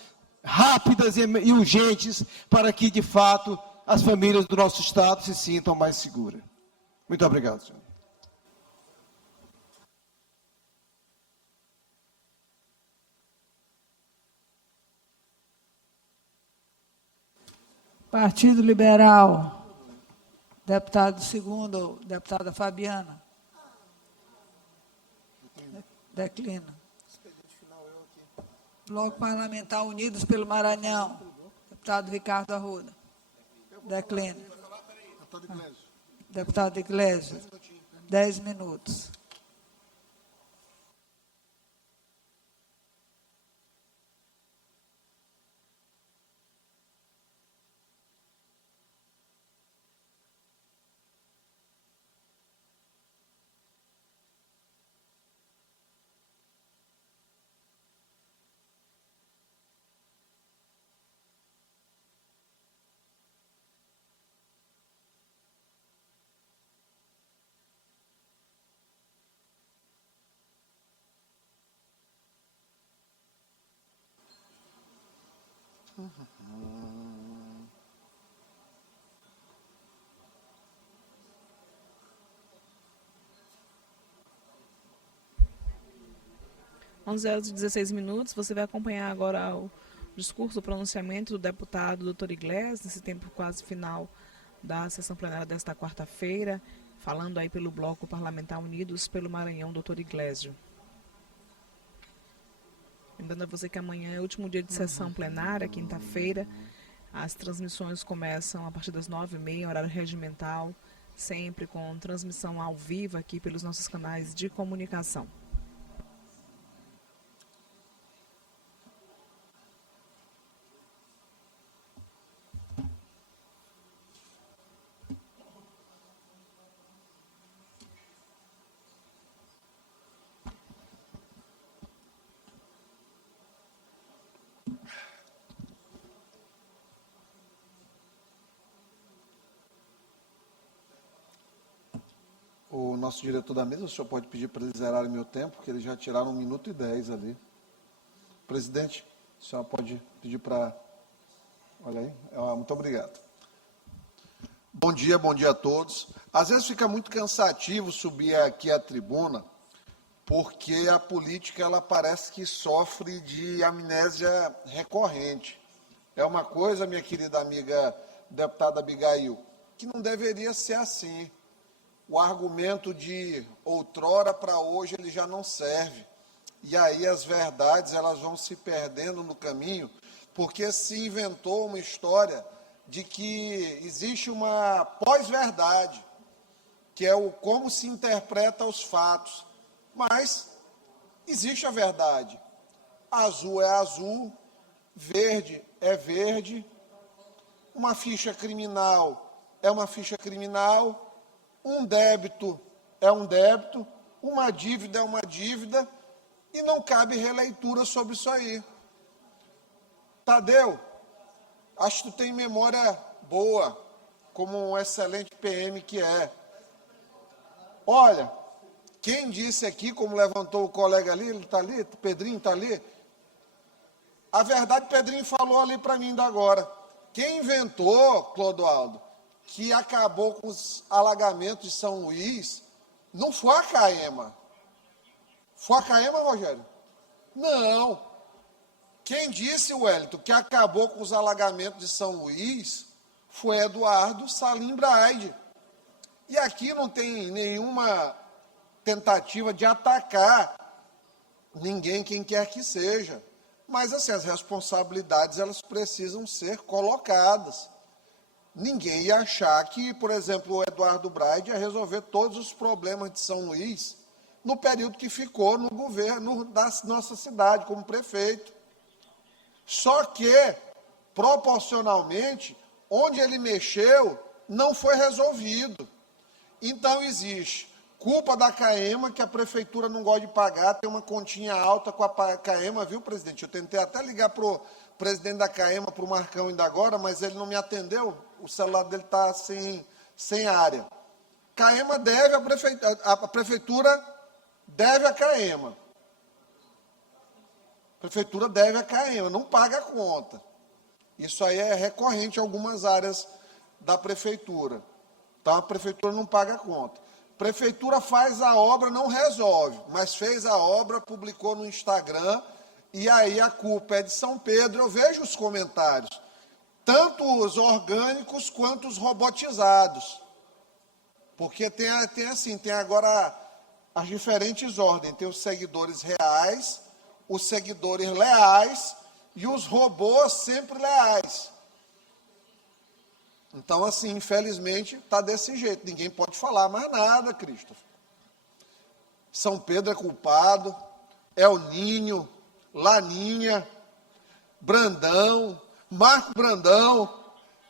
rápidas e urgentes, para que, de fato, as famílias do nosso Estado se sintam mais seguras. Muito obrigado, senhor. Partido Liberal, deputado segundo, deputada Fabiana. Declina. Bloco Parlamentar Unidos pelo Maranhão, deputado Ricardo Arruda. Declina. Deputado Iglesias, 10 minutos. Às 11h16, você vai acompanhar agora o discurso, o pronunciamento do deputado Dr. Iglesias, nesse tempo quase final da sessão plenária desta quarta-feira, falando aí pelo Bloco Parlamentar Unidos pelo Maranhão, Dr. Iglesias. Lembrando a você que amanhã é o último dia de sessão plenária, quinta-feira. As transmissões começam a partir das 9h30, horário regimental, sempre com transmissão ao vivo aqui pelos nossos canais de comunicação. O nosso diretor da mesa, o senhor pode pedir para eles zerarem meu tempo, porque eles já tiraram 1 minuto e 10 ali. Presidente, o senhor pode pedir para... Olha aí, muito obrigado. Bom dia a todos. Às vezes fica muito cansativo subir aqui à tribuna, porque a política, ela parece que sofre de amnésia recorrente. É uma coisa, minha querida amiga deputada Abigail, que não deveria ser assim. O argumento de outrora para hoje, ele já não serve. E aí as verdades, elas vão se perdendo no caminho, porque se inventou uma história de que existe uma pós-verdade, que é o como se interpreta os fatos. Mas existe a verdade. Azul é azul, verde é verde, uma ficha criminal é uma ficha criminal, um débito é um débito, uma dívida é uma dívida, e não cabe releitura sobre isso aí. Tadeu, acho que tu tem memória boa, como um excelente PM que é. Olha, quem disse aqui, como levantou o colega ali, ele está ali, o Pedrinho está ali, a verdade, Pedrinho falou ali para mim ainda agora. Quem inventou, Clodoaldo, que acabou com os alagamentos de São Luís, não foi a CAEMA. Foi a CAEMA, Rogério? Não. Quem disse, Wellington, que acabou com os alagamentos de São Luís foi Eduardo Salim Braide. E aqui não tem nenhuma tentativa de atacar ninguém, quem quer que seja. Mas, assim, as responsabilidades, elas precisam ser colocadas. Ninguém ia achar que, por exemplo, o Eduardo Braide ia resolver todos os problemas de São Luís no período que ficou no governo da nossa cidade, como prefeito. Só que, proporcionalmente, onde ele mexeu, não foi resolvido. Então, existe culpa da CAEMA, que a prefeitura não gosta de pagar, tem uma continha alta com a CAEMA, viu, presidente? Eu tentei até ligar para o presidente da CAEMA, para o Marcão ainda agora, mas ele não me atendeu, o celular dele está sem área. CAEMA deve, a prefeitura deve a CAEMA. A prefeitura deve a CAEMA, não paga a conta. Isso aí é recorrente em algumas áreas da prefeitura. Então, a prefeitura não paga a conta. A prefeitura faz a obra, não resolve, mas fez a obra, publicou no Instagram, e aí a culpa é de São Pedro. Eu vejo os comentários, tanto os orgânicos quanto os robotizados. Porque tem agora as diferentes ordens. Tem os seguidores reais, os seguidores leais e os robôs sempre leais. Então, assim, infelizmente, está desse jeito. Ninguém pode falar mais nada, Christopher. São Pedro é culpado, El Ninho, Laninha, Brandão, Marco Brandão,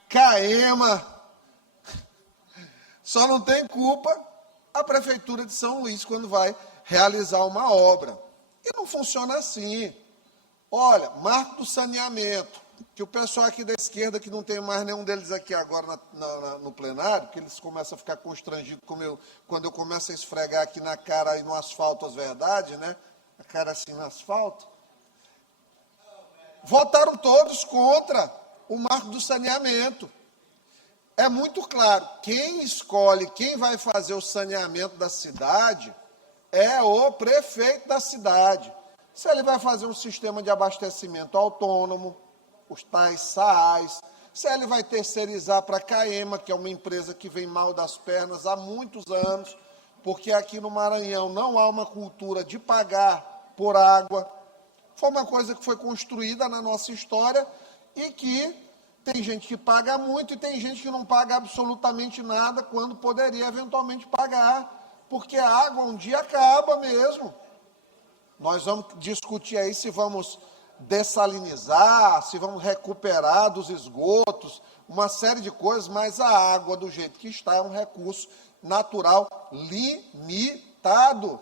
CAEMA. Só não tem culpa a Prefeitura de São Luís quando vai realizar uma obra. E não funciona assim. Olha, marco do saneamento, que o pessoal aqui da esquerda, que não tem mais nenhum deles aqui agora no plenário, que eles começam a ficar constrangidos quando eu começo a esfregar aqui na cara e no asfalto as verdades, né? A cara assim no asfalto. Votaram todos contra o marco do saneamento. É muito claro, quem escolhe quem vai fazer o saneamento da cidade é o prefeito da cidade. Se ele vai fazer um sistema de abastecimento autônomo, os tais SAAs, se ele vai terceirizar para a CAEMA, que é uma empresa que vem mal das pernas há muitos anos, porque aqui no Maranhão não há uma cultura de pagar por água. Foi uma coisa que foi construída na nossa história e que tem gente que paga muito e tem gente que não paga absolutamente nada quando poderia eventualmente pagar, porque a água um dia acaba mesmo. Nós vamos discutir aí se vamos dessalinizar, se vamos recuperar dos esgotos, uma série de coisas, mas a água, do jeito que está, é um recurso natural limitado.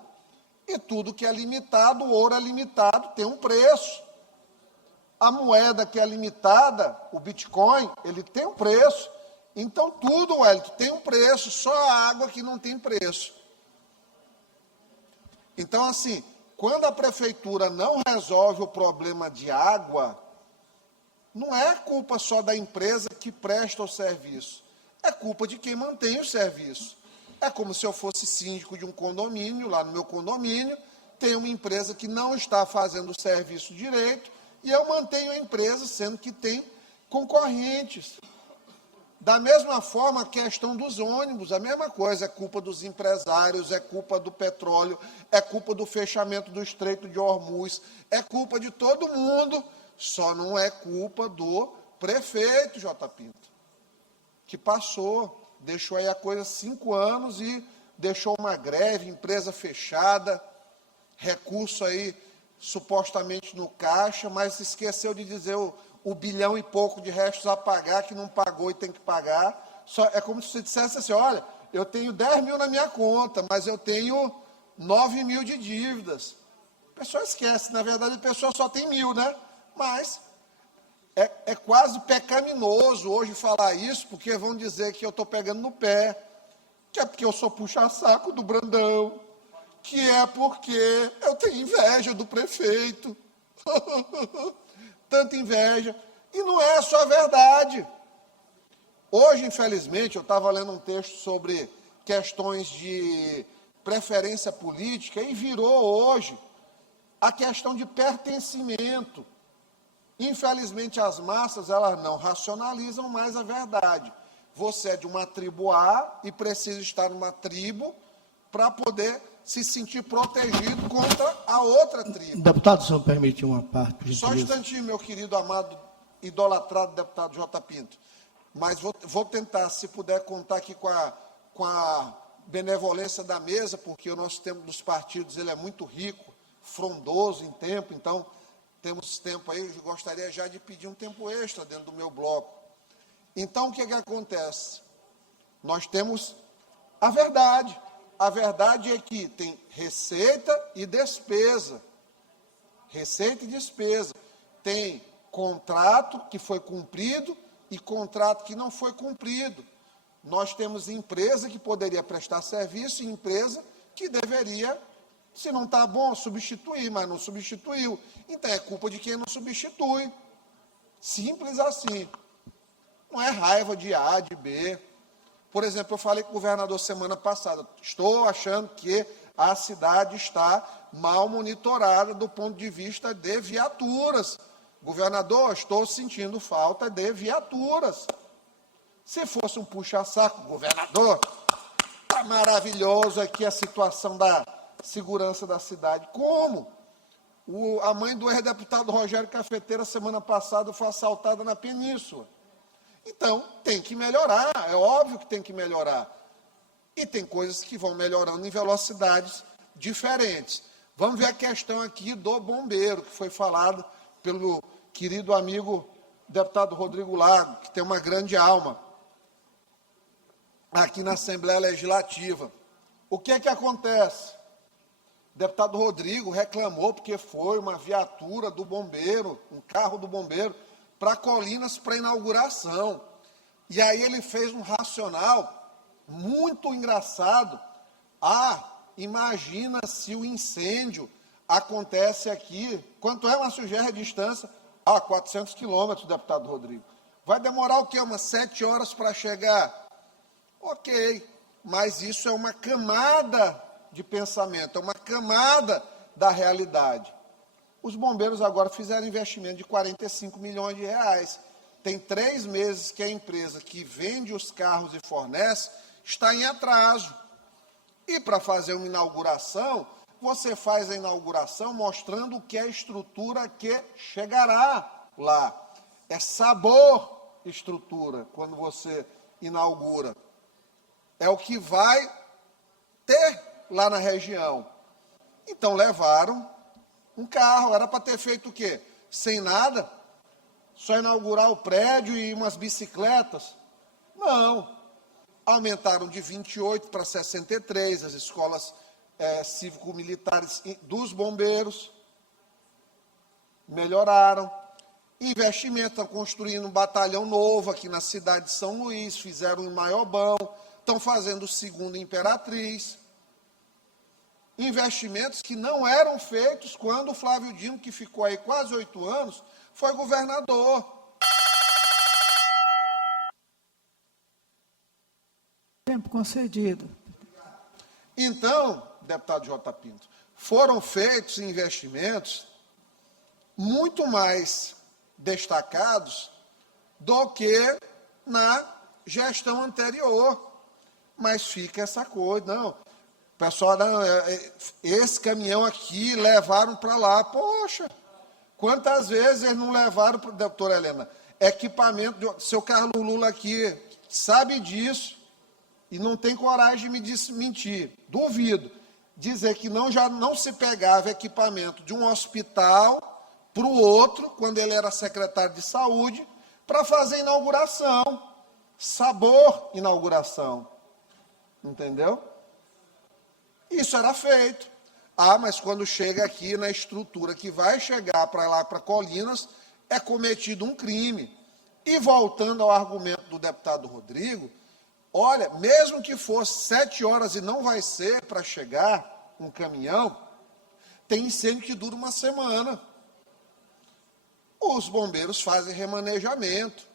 E tudo que é limitado, o ouro é limitado, tem um preço. A moeda que é limitada, o Bitcoin, ele tem um preço. Então, tudo, Wellington, tem um preço, só a água que não tem preço. Então, assim, quando a prefeitura não resolve o problema de água, não é culpa só da empresa que presta o serviço, é culpa de quem mantém o serviço. É como se eu fosse síndico de um condomínio, lá no meu condomínio, tem uma empresa que não está fazendo o serviço direito, e eu mantenho a empresa, sendo que tem concorrentes. Da mesma forma, a questão dos ônibus, a mesma coisa, é culpa dos empresários, é culpa do petróleo, é culpa do fechamento do Estreito de Hormuz, é culpa de todo mundo, só não é culpa do prefeito, J. Pinto, que passou, deixou aí a coisa 5 anos e deixou uma greve, empresa fechada, recurso aí supostamente no caixa, mas esqueceu de dizer o 1 bilhão e pouco de restos a pagar, que não pagou e tem que pagar. É como se você dissesse assim, olha, eu tenho 10 mil na minha conta, mas eu tenho 9 mil de dívidas. A pessoa esquece, na verdade a pessoa só tem 1.000, né? Mas é quase pecaminoso hoje falar isso, porque vão dizer que eu estou pegando no pé, que é porque eu sou puxa-saco do Brandão, que é porque eu tenho inveja do prefeito. Tanta inveja. E não é só verdade. Hoje, infelizmente, eu estava lendo um texto sobre questões de preferência política e virou hoje a questão de pertencimento. Infelizmente, as massas, elas não racionalizam mais a verdade. Você é de uma tribo A e precisa estar numa tribo para poder se sentir protegido contra a outra tribo. Deputado, se eu permitir uma parte, por Só um gentileza. instantinho, meu querido, amado, idolatrado deputado J. Pinto. Mas vou tentar, se puder, contar aqui com a benevolência da mesa, porque o nosso tempo dos partidos ele é muito rico, frondoso em tempo, então temos tempo aí, eu gostaria já de pedir um tempo extra dentro do meu bloco. Então, o que acontece? Nós temos a verdade. A verdade é que tem receita e despesa. Receita e despesa. Tem contrato que foi cumprido e contrato que não foi cumprido. Nós temos empresa que poderia prestar serviço e empresa que deveria, se não está bom, substituir, mas não substituiu. Então, é culpa de quem não substitui. Simples assim. Não é raiva de A, de B. Por exemplo, eu falei com o governador semana passada, estou achando que a cidade está mal monitorada do ponto de vista de viaturas. Governador, estou sentindo falta de viaturas. Se fosse um puxa-saco, governador, está maravilhoso aqui a situação da segurança da cidade. Como? A mãe do ex-deputado Rogério Cafeteira, semana passada, foi assaltada na Península. Então, tem que melhorar, é óbvio que tem que melhorar. E tem coisas que vão melhorando em velocidades diferentes. Vamos ver a questão aqui do bombeiro, que foi falado pelo querido amigo deputado Rodrigo Lago, que tem uma grande alma aqui na Assembleia Legislativa. O que acontece? O deputado Rodrigo reclamou porque foi uma viatura do bombeiro, um carro do bombeiro, para Colinas para inauguração. E aí ele fez um racional muito engraçado. Imagina se o incêndio acontece aqui. Quanto é, Márcio Gerra, a distância? 400 quilômetros, deputado Rodrigo. Vai demorar o quê? Umas 7 horas para chegar? Ok, mas isso é uma camada de pensamento, é uma camada da realidade. Os bombeiros agora fizeram investimento de 45 milhões de reais. Tem 3 meses que a empresa que vende os carros e fornece está em atraso. E para fazer uma inauguração, você faz a inauguração mostrando o que é a estrutura que chegará lá. É sabor estrutura quando você inaugura. É o que vai ter lá na região. Então levaram um carro, era para ter feito o quê? Sem nada? Só inaugurar o prédio e umas bicicletas? Não. Aumentaram de 28 para 63 as escolas cívico-militares dos bombeiros. Melhoraram. Investimento, estão construindo um batalhão novo aqui na cidade de São Luís, fizeram em Maiobão, estão fazendo o segundo Imperatriz. Investimentos que não eram feitos quando o Flávio Dino, que ficou aí quase 8 anos, foi governador. Tempo concedido. Então, deputado J. Pinto, foram feitos investimentos muito mais destacados do que na gestão anterior. Mas fica essa coisa, não. Pessoal, esse caminhão aqui levaram para lá. Poxa, quantas vezes eles não levaram, doutora Helena, equipamento, seu Carlos Lula aqui sabe disso e não tem coragem de me desmentir. Duvido. Dizer que já não se pegava equipamento de um hospital para o outro, quando ele era secretário de saúde, para fazer inauguração. Sabor inauguração. Entendeu? Isso era feito. Mas quando chega aqui na estrutura que vai chegar para lá, para Colinas, é cometido um crime. E voltando ao argumento do deputado Rodrigo, olha, mesmo que fosse 7 horas e não vai ser para chegar um caminhão, tem incêndio que dura uma semana. Os bombeiros fazem remanejamento.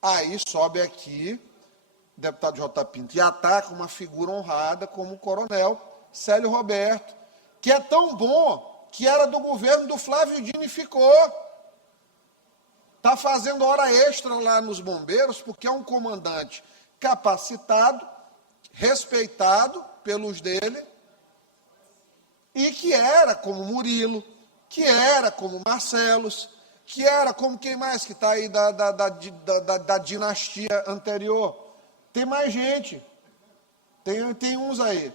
Aí sobe aqui, deputado J. Pinto, e ataca uma figura honrada como o coronel Célio Roberto, que é tão bom que era do governo do Flávio Dino e ficou. Está fazendo hora extra lá nos bombeiros, porque é um comandante capacitado, respeitado pelos dele, e que era como Murilo, que era como Marcelos, que era como quem mais que está aí da dinastia anterior. Tem mais gente. Tem uns aí.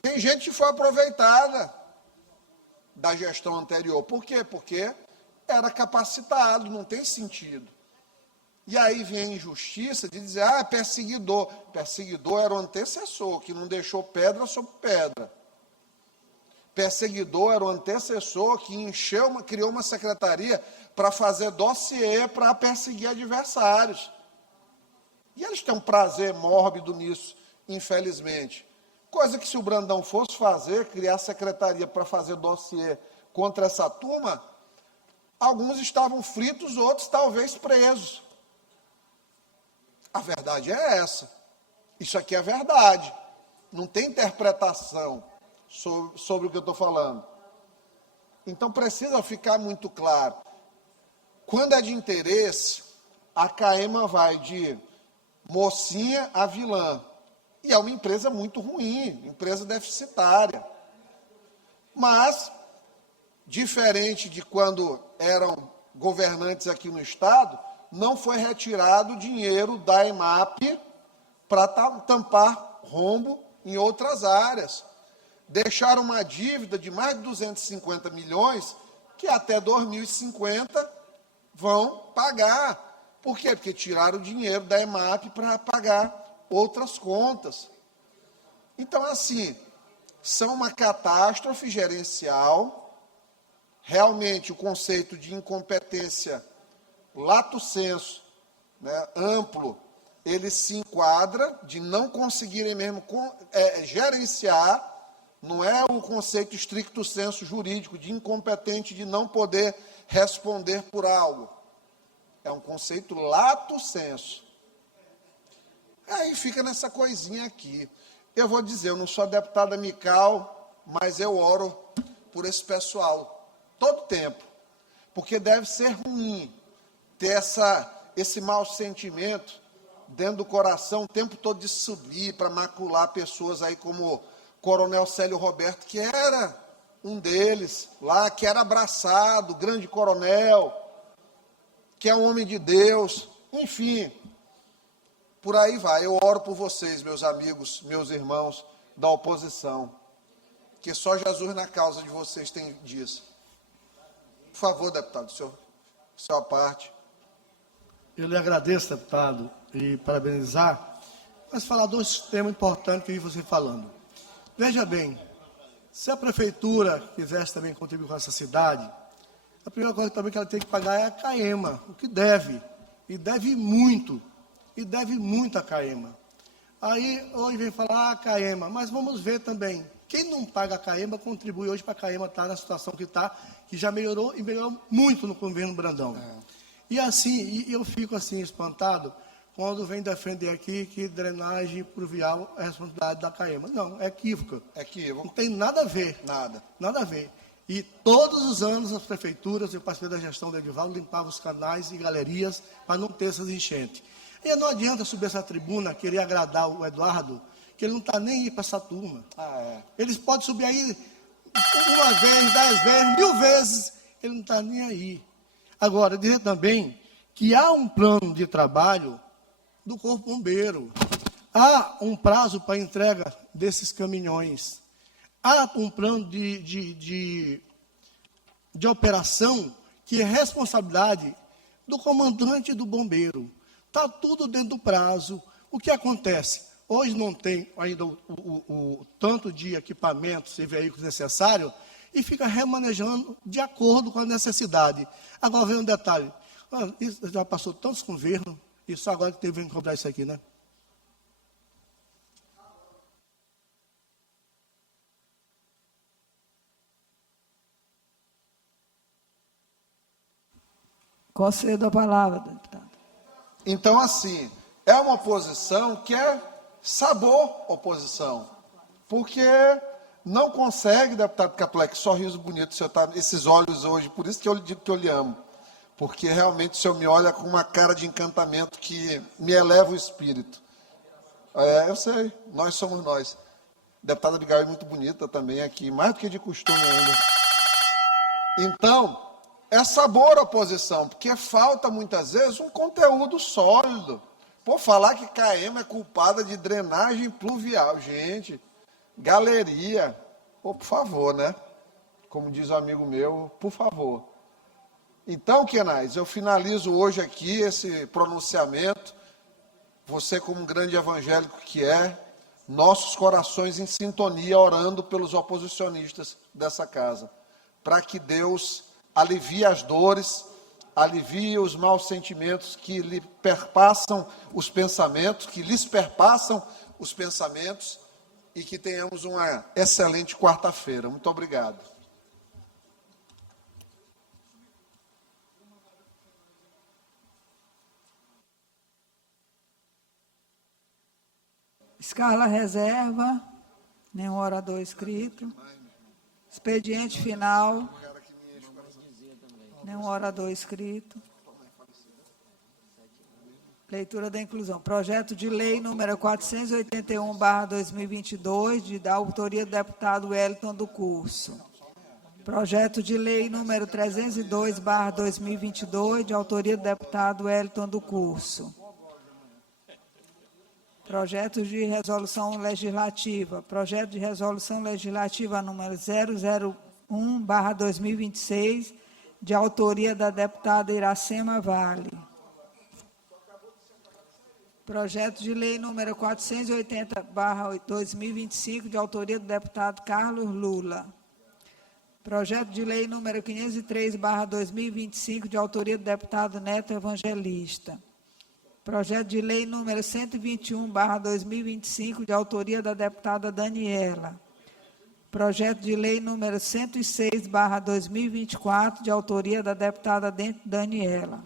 Tem gente que foi aproveitada da gestão anterior. Por quê? Porque era capacitado, não tem sentido. E aí vem a injustiça de dizer, perseguidor. Perseguidor era o antecessor, que não deixou pedra sobre pedra. Perseguidor era o antecessor que criou uma secretaria para fazer dossiê para perseguir adversários. E eles têm um prazer mórbido nisso, infelizmente. Coisa que se o Brandão fosse fazer, criar secretaria para fazer dossiê contra essa turma, alguns estavam fritos, outros talvez presos. A verdade é essa. Isso aqui é verdade. Não tem interpretação sobre o que eu estou falando. Então precisa ficar muito claro. Quando é de interesse, a CAEMA vai de mocinha a vilã. E é uma empresa muito ruim, empresa deficitária. Mas, diferente de quando eram governantes aqui no Estado, não foi retirado dinheiro da EMAP para tampar rombo em outras áreas. Deixaram uma dívida de mais de 250 milhões que até 2050 vão pagar. Por quê? Porque tiraram o dinheiro da EMAP para pagar outras contas. Então, assim, são uma catástrofe gerencial. Realmente, o conceito de incompetência lato sensu, né, amplo, ele se enquadra de não conseguirem mesmo gerenciar, não é o conceito stricto sensu jurídico de incompetente de não poder responder por algo. É um conceito lato sensu. Aí fica nessa coisinha aqui. Eu vou dizer, eu não sou deputada amical, mas eu oro por esse pessoal todo tempo, porque deve ser ruim ter esse mau sentimento dentro do coração o tempo todo de subir para macular pessoas aí como o Coronel Célio Roberto, que era um deles lá, que era abraçado, grande coronel, que é um homem de Deus, enfim, por aí vai. Eu oro por vocês, meus amigos, meus irmãos da oposição, que só Jesus na causa de vocês tem disso. Por favor, deputado, sua parte. Eu lhe agradeço, deputado, e parabenizar, mas falar dois temas importantes que eu vi você falando. Veja bem, se a prefeitura quisesse também contribuir com essa cidade, a primeira coisa também que ela tem que pagar é a CAEMA, o que deve, e deve muito a CAEMA. Aí, hoje vem falar a CAEMA, mas vamos ver também, quem não paga a CAEMA contribui hoje para a CAEMA estar na situação que está, que já melhorou e melhorou muito no governo Brandão. E assim, eu fico assim espantado quando vem defender aqui que drenagem pluvial é responsabilidade da CAEMA. Não, é equívoco. Não tem nada a ver. Nada a ver. E todos os anos as prefeituras, eu participei da gestão do Edivaldo, limpavam os canais e galerias para não ter essas enchentes. E não adianta subir essa tribuna, querer agradar o Eduardo, que ele não está nem aí para essa turma. Eles podem subir aí uma vez, 10 vezes, 1000 vezes, ele não está nem aí. Agora, dizer também que há um plano de trabalho do Corpo Bombeiro. Há um prazo para entrega desses caminhões. Há um plano de operação que é responsabilidade do comandante do bombeiro. Está tudo dentro do prazo. O que acontece? Hoje não tem ainda o tanto de equipamentos e veículos necessários e fica remanejando de acordo com a necessidade. Agora vem um detalhe. Isso já passou tantos governos, e só agora que teve que cobrar isso aqui, né? Concedo a palavra, deputado. Então, assim, é uma oposição que é sabor oposição. Porque não consegue, deputado Caplé, que sorriso bonito o senhor tá, esses olhos hoje, por isso que eu lhe digo que eu lhe amo. Porque realmente o senhor me olha com uma cara de encantamento que me eleva o espírito. Eu sei, nós somos nós. Deputada Abigail é muito bonita também aqui, mais do que de costume ainda. Então, é sabor a oposição, porque falta muitas vezes um conteúdo sólido. Por falar que CAEMA é culpada de drenagem pluvial, gente, galeria, por favor, né? Como diz um amigo meu, por favor. Então, Kenais, eu finalizo hoje aqui esse pronunciamento, você como um grande evangélico que é, nossos corações em sintonia, orando pelos oposicionistas dessa casa, para que Deus alivie as dores, alivie os maus sentimentos que lhe perpassam os pensamentos, que lhes perpassam os pensamentos, e que tenhamos uma excelente quarta-feira. Muito obrigado. Escala reserva, nenhum orador inscrito. Expediente final, nenhum orador inscrito. Leitura da inclusão. Projeto de lei número 481/2022, da autoria do deputado Wellington do Curso. Projeto de lei número 302/2022, de autoria do deputado Wellington do Curso. Projeto de resolução legislativa. Projeto de resolução legislativa número 001/2026, de autoria da deputada Iracema Vale. Projeto de lei número 480/2025, de autoria do deputado Carlos Lula. Projeto de lei número 503/2025, de autoria do deputado Neto Evangelista. Projeto de lei número 121/2025, de autoria da deputada Daniela. Projeto de lei número 106/2024, de autoria da deputada Daniela.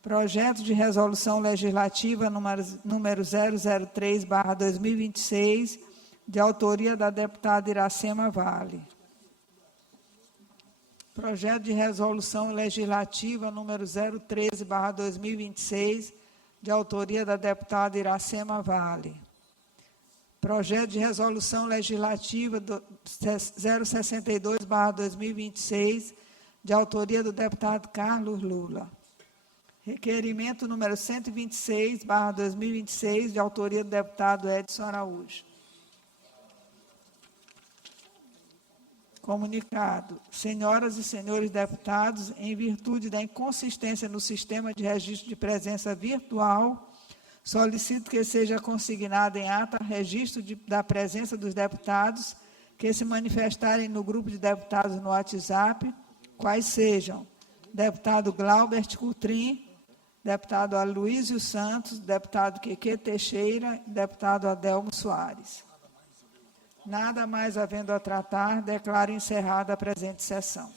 Projeto de resolução legislativa número 003/2026, de autoria da deputada Iracema Vale. Projeto de resolução legislativa número 013/2026, de autoria da deputada Iracema Vale. Projeto de resolução legislativa 062/2026, de autoria do deputado Carlos Lula. Requerimento número 126/2026, de autoria do deputado Edson Araújo. Comunicado. Senhoras e senhores deputados, em virtude da inconsistência no sistema de registro de presença virtual, solicito que seja consignado em ata registro da presença dos deputados que se manifestarem no grupo de deputados no WhatsApp, quais sejam deputado Glaubert Coutrin, deputado Aloysio Santos, deputado Queque Teixeira, deputado Adelmo Soares. Nada mais havendo a tratar, declaro encerrada a presente sessão.